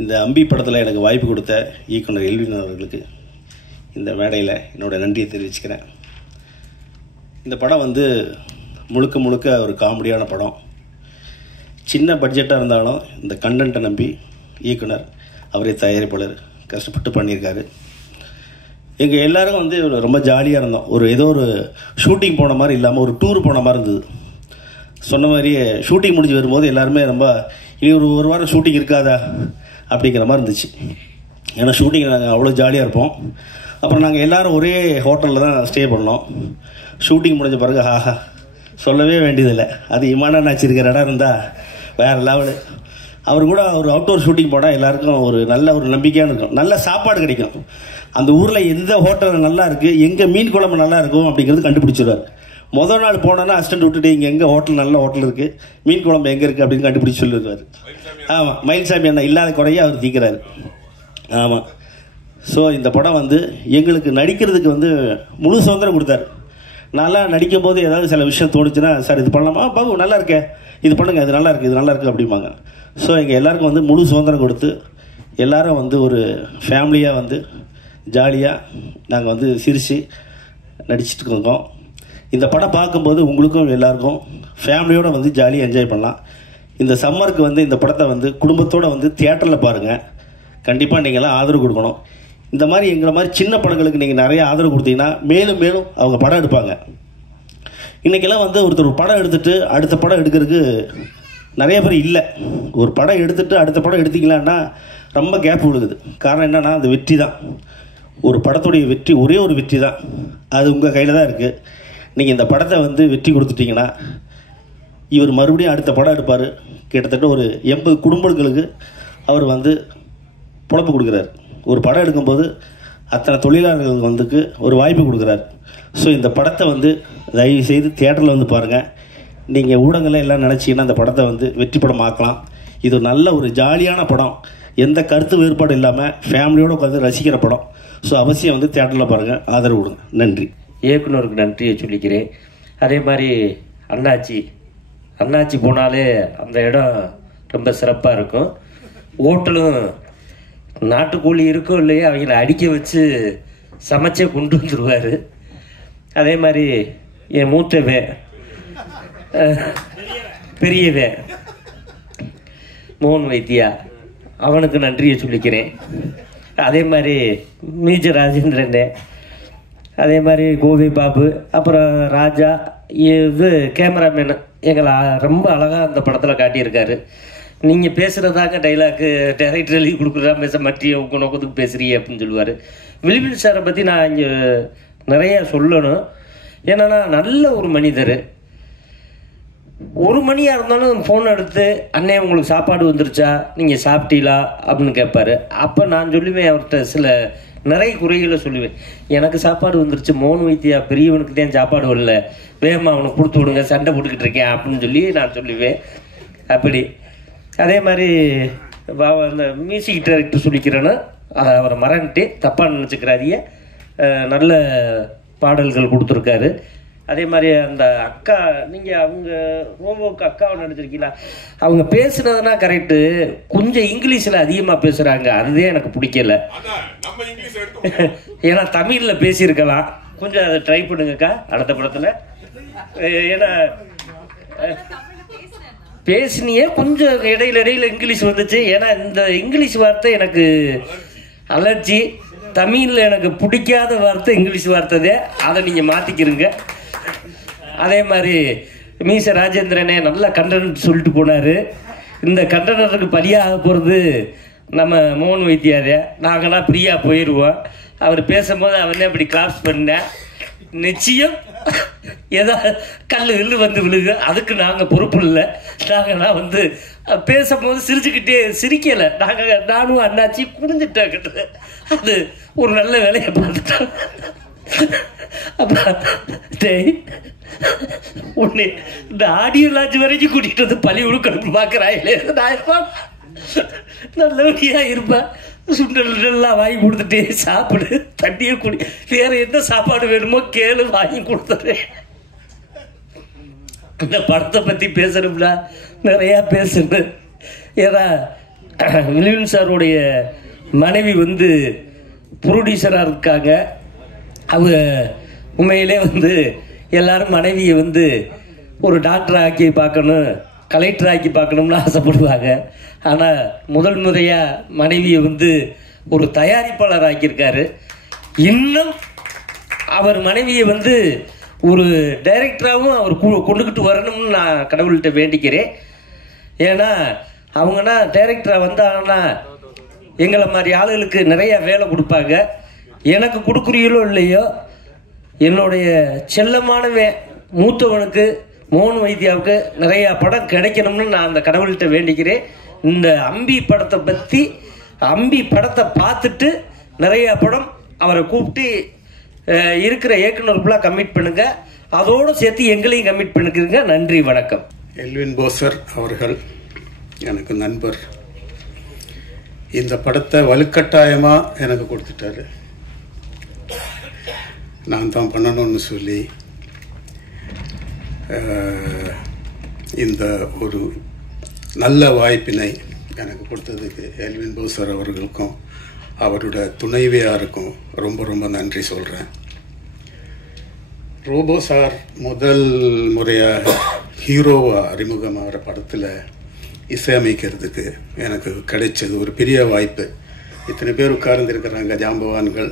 இந்த அம்பி படத்தில் எனக்கு வாய்ப்பு கொடுத்த இயக்குனர் எல்வின் அவர்களுக்கு இந்த மேடையில் என்னோடய நன்றியை தெரிவிச்சுக்கிறேன். இந்த படம் வந்து முழுக்க முழுக்க ஒரு காமெடியான படம். சின்ன பட்ஜெட்டாக இருந்தாலும் இந்த கண்டென்ட்டை நம்பி இயக்குனர் அவரே தயாரிப்பாளர் கஷ்டப்பட்டு பண்ணியிருக்காரு. எங்கள் எல்லோரும் வந்து ரொம்ப ஜாலியாக இருந்தோம். ஏதோ ஒரு ஷூட்டிங் போன மாதிரி இல்லாமல் ஒரு டூர் போன மாதிரி இருந்தது. சொன்ன மாதிரியே ஷூட்டிங் முடிஞ்சு வரும்போது எல்லாருமே ரொம்ப இனி ஒரு வாரம் ஷூட்டிங் இருக்காதா அப்படிங்கிற மாதிரி இருந்துச்சு. ஏன்னா ஷூட்டிங் நாங்கள் அவ்வளோ ஜாலியாக இருப்போம். அப்புறம் நாங்கள் எல்லோரும் ஒரே ஹோட்டலில் தான் ஸ்டே பண்ணோம். ஷூட்டிங் முடிஞ்ச பிறகு ஆஹா சொல்லவே வேண்டியதில்லை. அது இமானா நடிச்சிருக்கிற இடம் இருந்தால் வேறு லெவலு. அவர் கூட ஒரு அவுட்டோர் ஷூட்டிங் போனால் எல்லாருக்கும் ஒரு நல்ல ஒரு நம்பிக்கையாக இருக்கும். நல்ல சாப்பாடு கிடைக்கும். அந்த ஊரில் எந்த ஹோட்டல் நல்லா இருக்குது, எங்கே மீன் குழம்பு நல்லா இருக்கும் அப்படிங்கிறது கண்டுபிடிச்சிடுவார். முதல் நாள் போனோன்னா அசிஸ்டன்ட் விட்டுட்டு இங்கே எங்கே ஹோட்டல் நல்ல ஹோட்டல் இருக்குது, மீன் குழம்பு எங்கே இருக்குது அப்படின்னு கண்டுபிடிச்சி சொல்லிடுவார். ஆமாம், மயில்சாமி அண்ணா இல்லாத குறைய அவர் தீக்கிறாரு. ஆமாம். ஸோ இந்த படம் வந்து எங்களுக்கு நடிக்கிறதுக்கு வந்து முழு சுதந்திரம் கொடுத்தாரு. நல்லா நடிக்கும்போது ஏதாவது சில விஷயம் தோணுச்சுன்னா, சார் இது பண்ணலாமா, பாபு நல்லா இருக்கே, இது பண்ணுங்கள், இது நல்லா இருக்குது, இது நல்லா இருக்குது அப்படிம்பாங்க. ஸோ எங்கள் எல்லாருக்கும் வந்து முழு சுதந்திரம் கொடுத்து எல்லோரும் வந்து ஒரு ஃபேமிலியாக வந்து ஜாலியாக நாங்கள் வந்து சிரித்து நடிச்சிட்டு இருக்கோம். இந்த படம் பார்க்கும்போது உங்களுக்கும் எல்லாருக்கும் ஃபேமிலியோடு வந்து ஜாலியாக என்ஜாய் பண்ணலாம். இந்த சம்மருக்கு வந்து இந்த படத்தை வந்து குடும்பத்தோடு வந்து தியேட்டரில் பாருங்கள். கண்டிப்பாக நீங்கள்லாம் ஆதரவு கொடுக்கணும். இந்த மாதிரி எங்களை மாதிரி சின்ன படங்களுக்கு நீங்கள் நிறைய ஆதரவு கொடுத்தீங்கன்னா மேலும் மேலும் அவங்க படம் எடுப்பாங்க. இன்றைக்கெல்லாம் வந்து ஒருத்தர் ஒரு படம் எடுத்துகிட்டு அடுத்த படம் எடுக்கிறதுக்கு நிறைய பேர் இல்லை. ஒரு படம் எடுத்துகிட்டு அடுத்த படம் எடுத்தீங்களான்னா ரொம்ப கேப் விழுகுது. காரணம் என்னென்னா அது வெற்றி தான். ஒரு படத்துடைய வெற்றி ஒரே ஒரு வெற்றி தான். அது உங்கள் கையில் தான் இருக்குது. நீங்கள் இந்த படத்தை வந்து வெற்றி கொடுத்துட்டிங்கன்னா இவர் மறுபடியும் அடுத்த படம் எடுப்பார். கிட்டத்தட்ட ஒரு 80 குடும்பங்களுக்கு அவர் வந்து பொழப்பு கொடுக்குறாரு. ஒரு படம் எடுக்கும்போது அத்தனை தொழிலாளர்களுக்கு வந்துக்கு ஒரு வாய்ப்பு கொடுக்குறாரு. ஸோ இந்த படத்தை வந்து தயவு செய்து தியேட்டரில் வந்து பாருங்கள். நீங்கள் ஊடகங்கள் எல்லாம் நினச்சிங்கன்னா அந்த படத்தை வந்து வெற்றி படம் ஆக்கலாம். இது நல்ல ஒரு ஜாலியான படம், எந்த கருத்து வேறுபாடு இல்லாமல் ஃபேமிலியோடு உட்காந்து ரசிக்கிற படம். ஸோ அவசியம் வந்து தியேட்டரில் பாருங்கள், ஆதரவு கொடுங்க. நன்றி. இயக்குனருக்கு நன்றியை சொல்லிக்கிறேன். அதே மாதிரி அண்ணாச்சி போனாலே அந்த இடம் ரொம்ப சிறப்பாக இருக்கும். ஹோட்டலும் நாட்டுக்கோழி இருக்கும் இல்லையே அவங்கள அடிக்க வச்சு சமைச்சே கொண்டு வந்துடுவார். அதே மாதிரி என் மூத்தவன் பெரியவன் மோகன் வைத்தியா, அவனுக்கு நன்றியை சொல்லிக்கிறேன். அதே மாதிரி மேஜர் ராஜேந்திரன், அதே மாதிரி கோவி பாபு, அப்புறம் ராஜா, இது கேமராமேன் எங்களை ரொம்ப அழகாக அந்த படத்தில் காட்டியிருக்காரு. நீங்கள் பேசுகிறதாங்க டைலாக்கு டைரக்டர் எழுதி கொடுக்குறா பேச மற்றிய உங்கள் நோக்கத்துக்கு பேசுகிறீ அப்படின்னு சொல்லுவார். வில்வில் சாரை பற்றி நான் இங்கே நிறையா சொல்லணும். ஏன்னா நல்ல ஒரு மனிதர். ஒரு மணியாக இருந்தாலும் ஃபோன் எடுத்து அண்ணே உங்களுக்கு சாப்பாடு வந்துருச்சா, நீங்கள் சாப்பிட்டீங்களா அப்படின்னு கேட்பார். அப்போ நான் சொல்லுவேன் அவர்கிட்ட சில நிறைய குறைகளை சொல்லுவேன். எனக்கு சாப்பாடு வந்துருச்சு, மோகன் வைத்தியா பெரியவனுக்கு தான் சாப்பாடு வரல, வேகமாக அவனுக்கு கொடுத்து விடுங்க, சண்டை போட்டுக்கிட்டு இருக்கேன் அப்படின்னு சொல்லி நான் சொல்லுவேன். அப்படி அதே மாதிரி அந்த மியூசிக் டைரக்டர் சொல்லிக்கிறேன்னா அதை அவரை மறந்துட்டு தப்பாக நினச்சிக்கிறாதிய நல்ல பாடல்கள் கொடுத்துருக்காரு. அதே மாதிரி அந்த அக்கா, நீங்கள் அவங்க ரோபோக்கு அக்காவை நடிச்சிருக்கீங்களா, அவங்க பேசுனதுனா கரெக்டு, கொஞ்சம் இங்கிலீஷில் அதிகமாக பேசுகிறாங்க. அதுதான் எனக்கு பிடிக்கல. ஏன்னா தமிழில் பேசியிருக்கலாம், கொஞ்சம் அதை ட்ரை பண்ணுங்கக்கா அடுத்த படத்தில். ஏன்னா பேசினியே கொஞ்சம் இடையில இங்கிலீஷ் வந்துச்சு. ஏன்னா இந்த இங்கிலீஷ் வார்த்தை எனக்கு அலர்ஜி. தமிழில் எனக்கு பிடிக்காத வார்த்தை இங்கிலீஷ் வார்த்தை, அதை நீங்கள் மாற்றிக்கிறீங்க. அதே மாதிரி மீச ராஜேந்திரனே நல்ல கண்டென்ட் சொல்லிட்டு போனார். இந்த கண்டென்ட்டுக்கு பலியாக போகிறது நம்ம மோகன் வைத்தியாரே. நாங்களாம் ஃப்ரீயாக போயிடுவோம். அவர் பேசும்போது அவனே அப்படி கிளாப்ஸ் பண்ணேன். நிச்சயம் ஏதாவது கல்லு வந்து விழுகு, அதுக்கு நாங்கள் பொறுப்பு இல்லை. நாங்கள்லாம் வந்து பேசும்போது சிரிக்கலை. நானும் அண்ணாச்சி குடிஞ்சிட்டாங்க. அது ஒரு நல்ல வேலையை பார்த்துட்டோம். அப்புறம் உன்னை இந்த ஆடியோ லாட்ஜ் வரைக்கும் கூட்டிகிட்டு வந்து பழி கொடுக்கணும் பார்க்குறாங்களே. நான் நல்லபடியா இருப்பேன். சுண்டல் எல்லாம் வாங்கி கொடுத்துட்டே சாப்பிடு, தண்ணியை குடி, வேற என்ன சாப்பாடு வேணுமோ கேளு, வாங்கி கொடுத்துறேன். இந்த படத்தை பற்றி பேசணும்னா நிறையா பேசணும். ஏன்னா வில்லியன் சாருடைய மனைவி வந்து ப்ரொடியூசராக இருக்காங்க. அவங்க உண்மையிலே வந்து எல்லாரும் மனைவியை வந்து ஒரு டாக்டர் ஆக்கி பார்க்கணும், கலெக்டர் ஆக்கி பார்க்கணும்னு ஆசைப்படுவாங்க. ஆனால் முதல் முறையாக மனைவியை வந்து ஒரு தயாரிப்பாளர் ஆக்கியிருக்காரு. இன்னும் அவர் மனைவியை வந்து ஒரு டைரக்டராகவும் அவர் கொண்டுக்கிட்டு வரணும்னு நான் கடவுள்கிட்ட வேண்டிக்கிறேன். ஏன்னா அவங்கன்னா டைரக்டராக வந்தாங்கன்னா எங்களை மாதிரி ஆளுகளுக்கு நிறைய வேலை கொடுப்பாங்க. எனக்கு கொடுக்குறீங்களோ இல்லையோ, என்னுடைய செல்லமானவன் மூத்தவனுக்கு மோகன் வைத்தியாவுக்கு நிறையா படம் கிடைக்கணும்னு நான் அந்த கடவுள்கிட்ட வேண்டிக்கிறேன். இந்த அம்பி படத்தை பற்றி, அம்பி படத்தை பார்த்துட்டு நிறையா படம் அவரை கூப்பிட்டு இருக்கிற இயக்குனர் ஃபுல்லாக கமிட் பண்ணுங்க, அதோடு சேர்த்து எங்களையும் கமிட் பண்ணிக்கிறீங்க. நன்றி, வணக்கம். எல்வின் போசர் அவர்கள் எனக்கு நண்பர். இந்த படத்தை வலுக்கட்டாயமாக எனக்கு கொடுத்துட்டாரு. நான் தான் பண்ணணும்னு சொல்லி இந்த ஒரு நல்ல வாய்ப்பினை எனக்கு கொடுத்ததுக்கு எல்வின் போசர் அவர்களுக்கும் அவரோட துணைவியாருக்கும் ரொம்ப ரொம்ப நன்றி சொல்கிறேன். ரோபோ சார் முதல் முறையாக ஹீரோவாக அறிமுகமாகிற படத்தில் இசையமைக்கிறதுக்கு எனக்கு கிடைச்சது ஒரு பெரிய வாய்ப்பு. இத்தனை பேர் உட்கார்ந்துருக்கிறாங்க, ஜாம்பவான்கள்.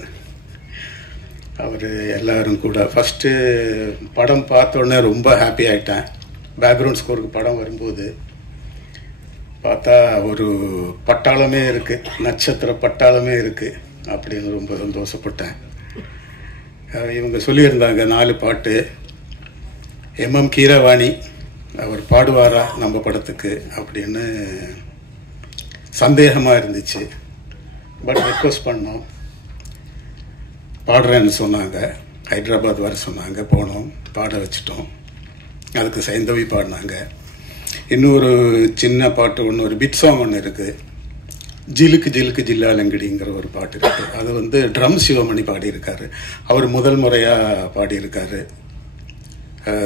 அவர் எல்லாரும் கூட ஃபஸ்ட்டு படம் பார்த்தோன்னே ரொம்ப ஹாப்பி ஆகிட்டேன். பேக்ரவுண்ட் ஸ்கோருக்கு படம் வரும்போது பார்த்தா ஒரு பட்டாளமே இருக்குது, நட்சத்திர பட்டாளமே இருக்குது அப்படின்னு ரொம்ப சந்தோஷப்பட்டேன். இவங்க சொல்லியிருந்தாங்க 4 பாட்டு. MM கீரவாணி அவர் பாடுவாரா நம்ம படத்துக்கு அப்படின்னு சந்தேகமாக இருந்துச்சு. பட் ரெக்வஸ்ட் பண்ணோம், பாடுறேன்னு சொன்னாங்க. ஹைதராபாத் வர சொன்னாங்க, போனோம், பாட வச்சிட்டோம். அதுக்கு சைந்தவி பாடினாங்க. இன்னொரு சின்ன பாட்டு ஒன்று, ஒரு பிட் சாங் ஒன்று இருக்குது, ஜிலுக்கு ஜிலுக்கு ஜில்லாலங்கடிங்கிற ஒரு பாட்டு இருக்குது. அது வந்து ட்ரம் சிவமணி பாடியிருக்காரு. அவர் முதல் முறையாக பாடியிருக்காரு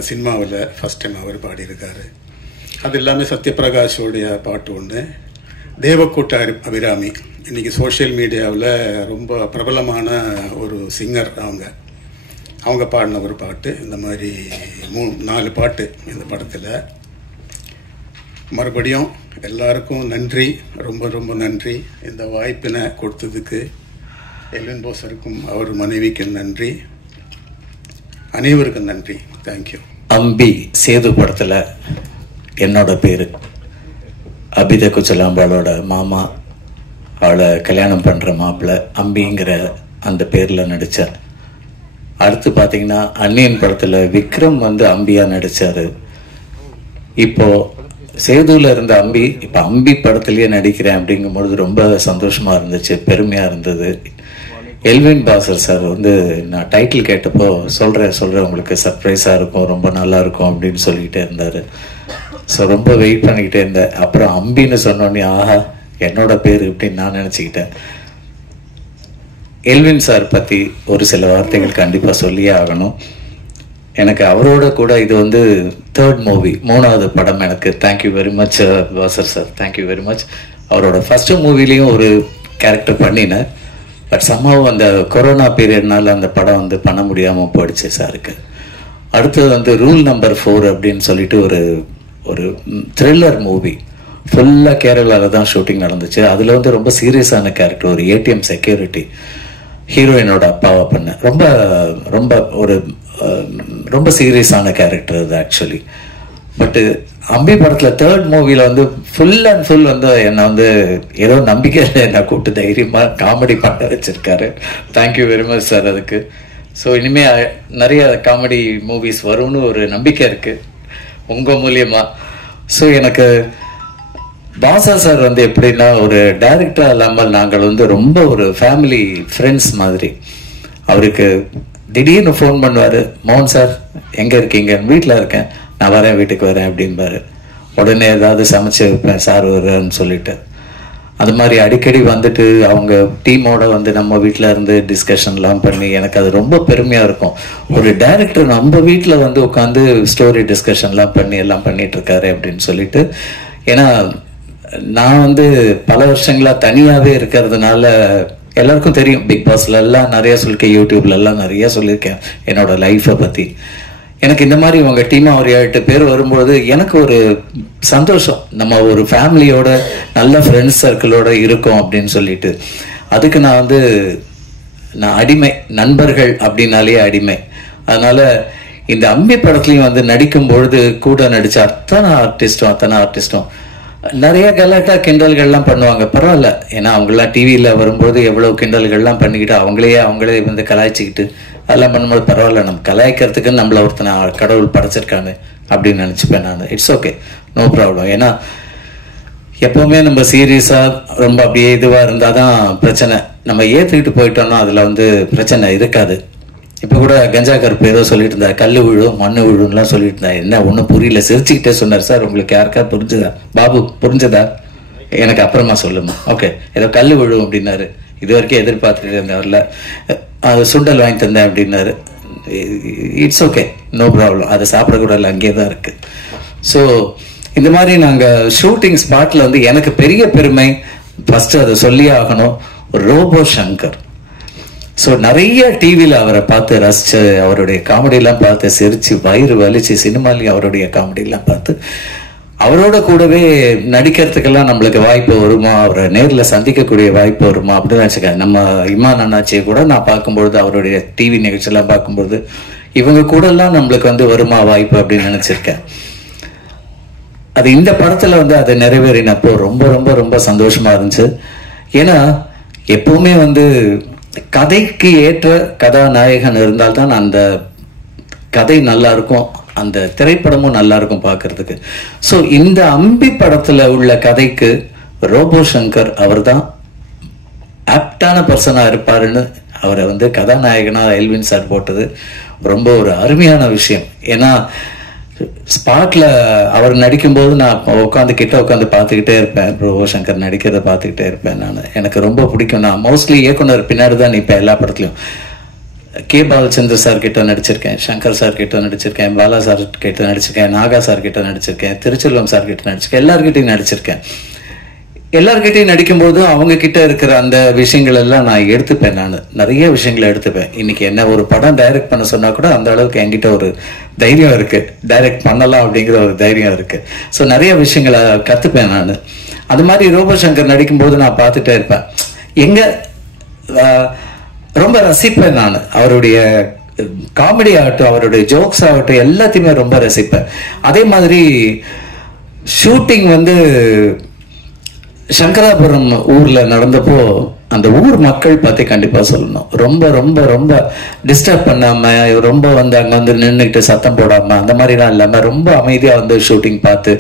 சினிமாவில், ஃபஸ்ட் டைம் அவர் பாடியிருக்காரு. அது இல்லாமல் சத்யபிரகாஷோடைய பாட்டு ஒன்று, தேவக்கூட்ட அபிராமி, இன்றைக்கி சோஷியல் மீடியாவில் ரொம்ப பிரபலமான ஒரு சிங்கர். அவங்க பாடின ஒரு பாட்டு. இந்த மாதிரி 4 பாட்டு இந்த படத்தில். மறுபடியும் எல்லாருக்கும் நன்றி, ரொம்ப ரொம்ப நன்றி. இந்த வாய்ப்பினை கொடுத்ததுக்கு எல்வின் போசருக்கும் அவர் மனைவிக்கு நன்றி, அனைவருக்கும் நன்றி. தேங்க்யூ. அம்பி சேது படத்தில் என்னோட பேர் அபித குச்சலாம்பாளோட மாமா, அவளை கல்யாணம் பண்ணுற மாப்பிள்ளை அம்பிங்கிற அந்த பேரில் நடித்தார். அடுத்து பார்த்தீங்கன்னா அன்னியன் படத்தில் விக்ரம் வந்து அம்பியாக நடித்தார். இப்போது சேதுவில் இருந்த அம்பி இப்போ அம்பி படத்துலேயே நடிக்கிறேன் அப்படிங்கும்பொழுது ரொம்ப சந்தோஷமாக இருந்துச்சு, பெருமையாக இருந்தது. எல்வின் பாசர் சார் வந்து நான் டைட்டில் கேட்டப்போ சொல்கிறேன் உங்களுக்கு சர்ப்ரைஸாக இருக்கும், ரொம்ப நல்லா இருக்கும் அப்படின்னு சொல்லிக்கிட்டே இருந்தார். ஸோ ரொம்ப வெயிட் பண்ணிக்கிட்டே இருந்தேன். அப்புறம் அம்பின்னு சொன்னோன்னே ஆஹா என்னோட பேர் இப்படின்னு நான் நினச்சிக்கிட்டேன். எல்வின் சார் பற்றி ஒரு சில வார்த்தைகள் கண்டிப்பாக சொல்லியே ஆகணும். எனக்கு அவரோட கூட இது வந்து 3rd மூவி, 3வது படம் எனக்கு. Thank you very much pastor sir, thank you very much. அவரோட ஃபஸ்ட்டு மூவிலையும் ஒரு கேரக்டர் பண்ணினேன். பட் சம்ஹவ் அந்த கொரோனா பீரியட்னால அந்த படம் வந்து பண்ண முடியாமல் போயிடுச்சு சாருக்கு. அடுத்தது வந்து ரூல் நம்பர் 4 அப்படின்னு சொல்லிட்டு ஒரு த்ரில்லர் மூவி, ஃபுல்லாக கேரளாவில் தான் ஷூட்டிங் நடந்துச்சு. அதில் வந்து ரொம்ப சீரியஸான கேரக்டர், ஒரு ATM செக்யூரிட்டி, ஹீரோயினோட அப்பாவை பண்ண ரொம்ப ரொம்ப ஒரு ரொம்ப சீரியஸான கேரக்டர் அது ஆக்சுவலி. பட்டு அம்பி படத்தில் 3rd மூவியில் வந்து ஃபுல் அண்ட் ஃபுல் வந்து என்னை வந்து ஏதோ நம்பிக்கையில் என்னை கூப்பிட்டு தைரியமாக காமெடி பண்ண வச்சுருக்காரு. தேங்க்யூ வெரி மச் சார் அதுக்கு. ஸோ இனிமேல் நிறைய காமெடி மூவிஸ் வரும்னு ஒரு நம்பிக்கை இருக்குது உங்கள் மூலியமாக. ஸோ எனக்கு பாசா சார் வந்து எப்படின்னா ஒரு டைரக்டராக இல்லாமல் நாங்கள் வந்து ரொம்ப ஒரு ஃபேமிலி ஃப்ரெண்ட்ஸ் மாதிரி. அவருக்கு திடீர்னு ஃபோன் பண்ணுவார், மோகன் சார் எங்கே இருக்கீங்க? வீட்டில் இருக்கேன், நான் வரேன், வீட்டுக்கு வரேன் அப்படின்பாரு. உடனே ஏதாவது சமைச்சு வைப்பேன் சார் வருன்னு சொல்லிட்டு. அது மாதிரி அடிக்கடி வந்துட்டு அவங்க டீமோட வந்து நம்ம வீட்டில் இருந்து டிஸ்கஷன்லாம் பண்ணி எனக்கு அது ரொம்ப பெருமையாக இருக்கும். ஒரு டைரக்டர் நம்ம வீட்டில் வந்து உட்காந்து ஸ்டோரி டிஸ்கஷன்லாம் பண்ணி எல்லாம் பண்ணிட்டு இருக்காரு அப்படின்னு சொல்லிட்டு. ஏன்னா நான் வந்து பல வருஷங்களா தனியாவே இருக்கிறதுனால எல்லாருக்கும் தெரியும், பிக் பாஸ்ல எல்லாம் நிறைய சொல்லிருக்கேன், யூடியூப்ல எல்லாம் நிறைய சொல்லியிருக்கேன் என்னோட லைஃப்பை பத்தி. எனக்கு இந்த மாதிரி உங்க டீமா ஒரு 8 பேர் வரும்போது எனக்கு ஒரு சந்தோஷம், நம்ம ஒரு ஃபேமிலியோட நல்ல ஃப்ரெண்ட்ஸ் சர்க்கிளோட இருக்கோம் அப்படின்னு சொல்லிட்டு. அதுக்கு நான் அடிமை, நண்பர்கள் அப்படின்னாலே அடிமை. அதனால இந்த அம்பி படத்துலையும் வந்து நடிக்கும் பொழுது கூட நடிச்ச அத்தனை ஆர்டிஸ்டும் நிறைய கலாட்டா கிண்டல்கள்லாம் பண்ணுவாங்க. பரவாயில்ல, ஏன்னா அவங்களாம் டிவியில வரும்போது எவ்வளவு கிண்டல்கள்லாம் பண்ணிக்கிட்டு அவங்களே வந்து கலாய்ச்சிக்கிட்டு அதெல்லாம் பண்ணும்போது பரவாயில்ல, நம்ம கலாய்க்கிறதுக்கு நம்மள ஒருத்தனை கடவுள் படைச்சிருக்காங்க அப்படின்னு நினைச்சுப்பேன் நான். It's okay, no problem. ஏன்னா எப்பவுமே நம்ம சீரியஸா ரொம்ப அப்படியே இதுவா இருந்தாதான் பிரச்சனை. நம்ம ஏத்துக்கிட்டு போயிட்டோம்னா அதுல வந்து பிரச்சனை இருக்காது. இப்ப கூட கஞ்சா கருப்பு ஏதோ சொல்லிட்டு இருந்தா, கல்லு விழும் மண்ணு விழும்லாம் சொல்லிட்டு இருந்தா. என்ன ஒன்னும் புரியல, சிரிச்சுக்கிட்டே சொன்னார். சார் உங்களுக்கு யாருக்கா புரிஞ்சுதா? பாபு புரிஞ்சதா? எனக்கு அப்புறமா சொல்லுமா. ஓகே, ஏதோ கல்லு விழும் அப்படின்னாரு. இது வரைக்கும் எதிர்பார்த்துட்டு இருந்தவர்ல அது சுண்டல் வாங்கி தந்தேன் அப்படின்னாரு. It's okay, no problem. அதை சாப்பிடக்கூடாது, அங்கேயே தான் இருக்கு. ஸோ இந்த மாதிரி நாங்கள் ஷூட்டிங் ஸ்பாட்ல வந்து எனக்கு பெரிய பெருமை, ஃபர்ஸ்ட் அதை சொல்லியே ஆகணும், ரோபோ சங்கர். ஸோ நிறைய டிவியில் அவரை பார்த்து ரசிச்சு, அவருடைய காமெடியெல்லாம் பார்த்து சிரிச்சு வயிறு வலிச்சு, சினிமாலையும் அவருடைய காமெடியெல்லாம் பார்த்து அவரோட கூடவே நடிக்கிறதுக்கெல்லாம் நம்மளுக்கு வாய்ப்பு வருமா, அவரை நேரில் சந்திக்கக்கூடிய வாய்ப்பு வருமா அப்படின்னு நினச்சிக்கேன். நம்ம இமான் அண்ணாச்சியை கூட நான் பார்க்கும்பொழுது, அவருடைய டிவி நிகழ்ச்சியெல்லாம் பார்க்கும்பொழுது இவங்க கூட எல்லாம் நம்மளுக்கு வந்து வருமா வாய்ப்பு அப்படின்னு நினைச்சிருக்கேன். அது இந்த படத்துல வந்து அது நிறைவேறினப்போ ரொம்ப ரொம்ப ரொம்ப சந்தோஷமா இருந்துச்சு. ஏன்னா எப்பவுமே வந்து கதைக்கு ஏற்ற கதாநாயகன் இருந்தால்தான் அந்த கதை நல்லா இருக்கும், அந்த திரைப்படமும் நல்லா இருக்கும் பார்க்கறதுக்கு. ஸோ இந்த அம்பி படத்துல உள்ள கதைக்கு ரோபோ சங்கர் அவர் தான் ஆப்டான பர்சனா இருப்பாருன்னு அவரை வந்து கதாநாயகனா எல்வின் சார் போட்டது ரொம்ப ஒரு அருமையான விஷயம். ஏன்னா ஸ்பாட்ல அவர் நடிக்கும்போது நான் உட்காந்து பார்த்துக்கிட்டே இருப்பேன், ரோபோ சங்கர் நடிக்கிறத பார்த்துக்கிட்டே இருப்பேன். நான் எனக்கு ரொம்ப பிடிக்கும். நான் மோஸ்ட்லி இயக்குனர் பின்னாடி தான் நிற்பேன் எல்லா படத்துலையும். கே பாலச்சந்திர சார் கிட்ட நடிச்சிருக்கேன், சங்கர் சார் கிட்ட நடிச்சிருக்கேன், பாலா சார் கிட்ட நடிச்சிருக்கேன், நாகா சார் கிட்ட நடிச்சிருக்கேன், திருச்செல்வம் சார் கிட்ட நடிச்சிருக்கேன், எல்லார்கிட்டையும் நடிச்சிருக்கேன். எல்லார்கிட்டையும் நடிக்கும்போது அவங்க கிட்ட இருக்கிற அந்த விஷயங்கள் எல்லாம் நான் எடுத்துப்பேன். நான் நிறைய விஷயங்களை எடுத்துப்பேன். இன்னைக்கு என்ன ஒரு படம் டைரக்ட் பண்ண சொன்னா கூட அந்த அளவுக்கு என்கிட்ட ஒரு தைரியம் இருக்கு, டைரக்ட் பண்ணலாம் அப்படிங்கிற ஒரு தைரியம் இருக்கு. ஸோ நிறைய விஷயங்களை கத்துப்பேன் நான். அது மாதிரி ரோபோ சங்கர் நடிக்கும்போது நான் பார்த்துட்டே இருப்பேன், எங்க ரொம்ப ரசிப்பேன் நான். அவருடைய காமெடி ஆகட்டும், அவருடைய ஜோக்ஸ் ஆகட்டும், எல்லாத்தையுமே ரொம்ப ரசிப்பேன். அதே மாதிரி ஷூட்டிங் வந்து சங்கராபுரம் ஊர்ல நடந்தப்போ அந்த ஊர் மக்கள் பத்தி கண்டிப்பா சொல்லணும். ரொம்ப ரொம்ப ரொம்ப டிஸ்டர்ப் பண்ணாம, ரொம்ப வந்து அங்க வந்து நின்றுட்டு சத்தம் போடாம அந்த மாதிரிலாம் இல்லாம ரொம்ப அமைதியா வந்து ஷூட்டிங் பார்த்து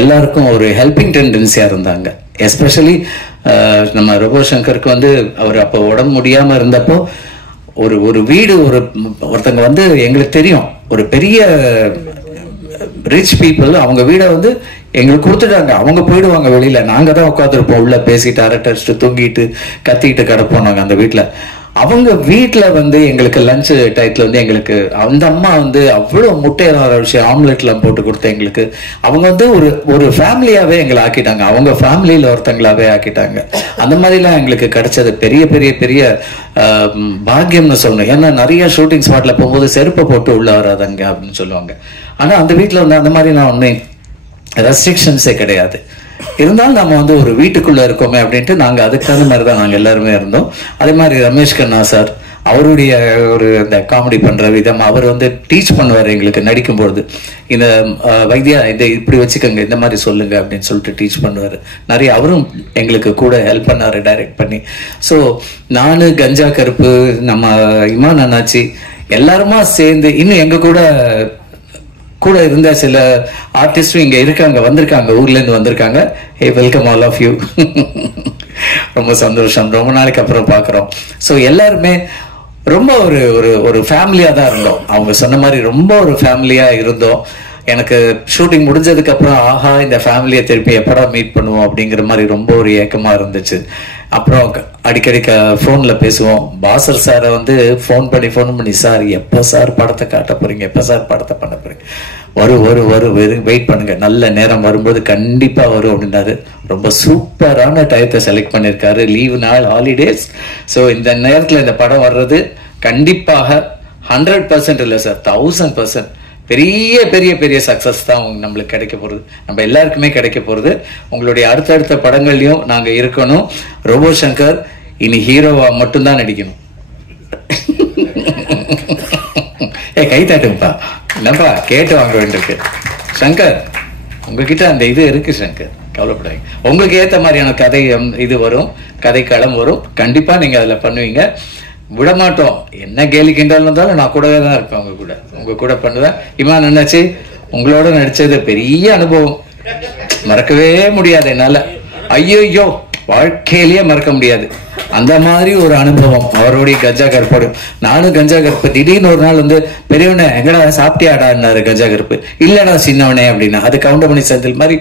எல்லாருக்கும் ஒரு ஹெல்பிங் டெண்டன்சியா இருந்தாங்க. எஸ்பெஷலி நம்ம ரோபோ சங்கருக்கு வந்து அவர் அப்போ உடம்பு முடியாம இருந்தப்போ ஒரு வீடு ஒருத்தங்க வந்து எங்களுக்கு தெரியும், ஒரு பெரிய ரிச் பீப்புள், அவங்க வீடை வந்து எங்களுக்கு கொடுத்துட்டாங்க. அவங்க போயிடுவாங்க வெளியில, நாங்க தான் உட்காந்துருப்போம் உள்ள பேசிட்டு அரட்டடிச்சுட்டு தூங்கிட்டு கத்திட்டு கிடப்போம் நாங்க அந்த வீட்டுல. அவங்க வீட்டுல வந்து எங்களுக்கு லஞ்ச் டயத்துல வந்து எங்களுக்கு அந்த அம்மா வந்து அவ்வளவு முட்டையான விஷயம் ஆம்லெட்லாம் போட்டு கொடுத்து எங்களுக்கு அவங்க வந்து ஒரு ஃபேமிலியாவே எங்களை ஆக்கிட்டாங்க, அவங்க ஃபேமிலியில ஒருத்தங்களாவே ஆக்கிட்டாங்க. அந்த மாதிரிலாம் எங்களுக்கு கிடைச்சது பெரிய பெரிய பெரிய பாக்கியம்னு சொல்லணும். ஏன்னா நிறைய ஷூட்டிங் ஸ்பாட்ல போகும்போது செருப்பை போட்டு உள்ள வராதங்க அப்படின்னு சொல்லுவாங்க. ஆனா அந்த வீட்டுல வந்து அந்த மாதிரி நான் ஒண்ணு ரெஸ்ட்ரிக்ஷன்ஸே கிடையாது. இருந்தாலும் நம்ம வந்து ஒரு வீட்டுக்குள்ள இருக்கோமே அப்படின்ட்டு நாங்க அதுக்கான மாதிரி தான் நாங்க எல்லாருமே இருந்தோம். அதே மாதிரி ரமேஷ் கண்ணா சார், அவருடைய ஒரு இந்த காமெடி பண்ற விதம், அவர் வந்து டீச் பண்ணுவார் எங்களுக்கு நடிக்கும்பொழுது. இந்த வைத்தியா இதை இப்படி வச்சுக்கோங்க, இந்த மாதிரி சொல்லுங்க அப்படின்னு சொல்லிட்டு டீச் பண்ணுவாரு. நிறைய அவரும் எங்களுக்கு கூட ஹெல்ப் பண்ணாரு டைரக்ட் பண்ணி. ஸோ நானு, கஞ்சா கருப்பு, நம்ம இமான் அண்ணாச்சி எல்லாருமா சேர்ந்து, இன்னும் எங்க கூட இருந்த சில ஆர்டிஸ்டும் இங்க இருக்காங்க, வந்திருக்காங்க, ஊர்ல இருந்து வந்திருக்காங்க. ஹே, வெல்கம் ஆல் ஆஃப் யூ. ரொம்ப சந்தோஷம், ரொம்ப நாளைக்கு அப்புறம் பாக்குறோம். ஸோ எல்லாருமே ரொம்ப ஒரு ஃபேமிலியா தான் இருந்தோம். அவங்க சொன்ன மாதிரி ரொம்ப ஒரு ஃபேமிலியா இருந்தோம். எனக்கு ஷூட்டிங் முடிஞ்சதுக்கு அப்புறம் ஆஹா, இந்த ஃபேமிலியை திருப்பி எப்படா மீட் பண்ணுவோம் அப்படிங்கிற மாதிரி ரொம்ப ஒரு ஏக்கமா இருந்துச்சு. அப்புறம் அடிக்கடி ஃபோன்ல பேசுவோம். பாசர் சாரை வந்து ஃபோன் பண்ணி சார் எப்போ சார் படத்தை காட்ட போறீங்க, எப்போ சார் படத்தை பண்ண போறீங்க. வெயிட் பண்ணுங்க, நல்ல நேரம் வரும்போது கண்டிப்பா வரும் அப்படின்னாரு. ரொம்ப சூப்பரான டயத்தை செலக்ட் பண்ணியிருக்காரு, லீவு நாள், ஹாலிடேஸ். ஸோ இந்த நேரத்தில் இந்த படம் வர்றது கண்டிப்பாக 100% இல்லை சார், 1000% பெரிய பெரிய பெரிய சக்சஸ் தான் நம்மளுக்கு கிடைக்க போறது, நம்ம எல்லாருக்குமே கிடைக்க போறது. உங்களுடைய அடுத்தடுத்த படங்கள்லயும் நாங்க இருக்கணும். ரோபோ சங்கர் இனி ஹீரோவா மட்டும்தான் நடிக்கணும். கை தாட்டுங்கப்பா, என்னப்பா கேட்டு வாங்க வேண்டியிருக்கு. சங்கர் உங்ககிட்ட அந்த இது இருக்கு சங்கர், கவலைப்படாதீங்க. உங்களுக்கு ஏத்த மாதிரியான கதை இது வரும், கதைக்களம் வரும், கண்டிப்பா நீங்க அதுல பண்ணுவீங்க. விடமாட்டோம், என்ன கேலி கிண்டல் இருந்தாலும் நான் கூடவே தான் இருப்பேன், உங்க கூட பண்ணுவேன். இமான் என்னாச்சு, உங்களோட நடிச்சது பெரிய அனுபவம், மறக்கவே முடியாது என்னால. ஐயோ வாழ்க்கையிலேயே மறக்க முடியாது அந்த மாதிரி ஒரு அனுபவம் அவருடைய கஞ்சா கருப்போடு. நானும் கஞ்சா கருப்பு திடீர்னு ஒரு நாள் வந்து பெரியவனே எங்கடா சாப்பிட்டியாடான்னாரு கஞ்சா கருப்பு. இல்லடா சின்னவனே அப்படின்னா, அது கவுண்டமணி செந்தில் மாதிரி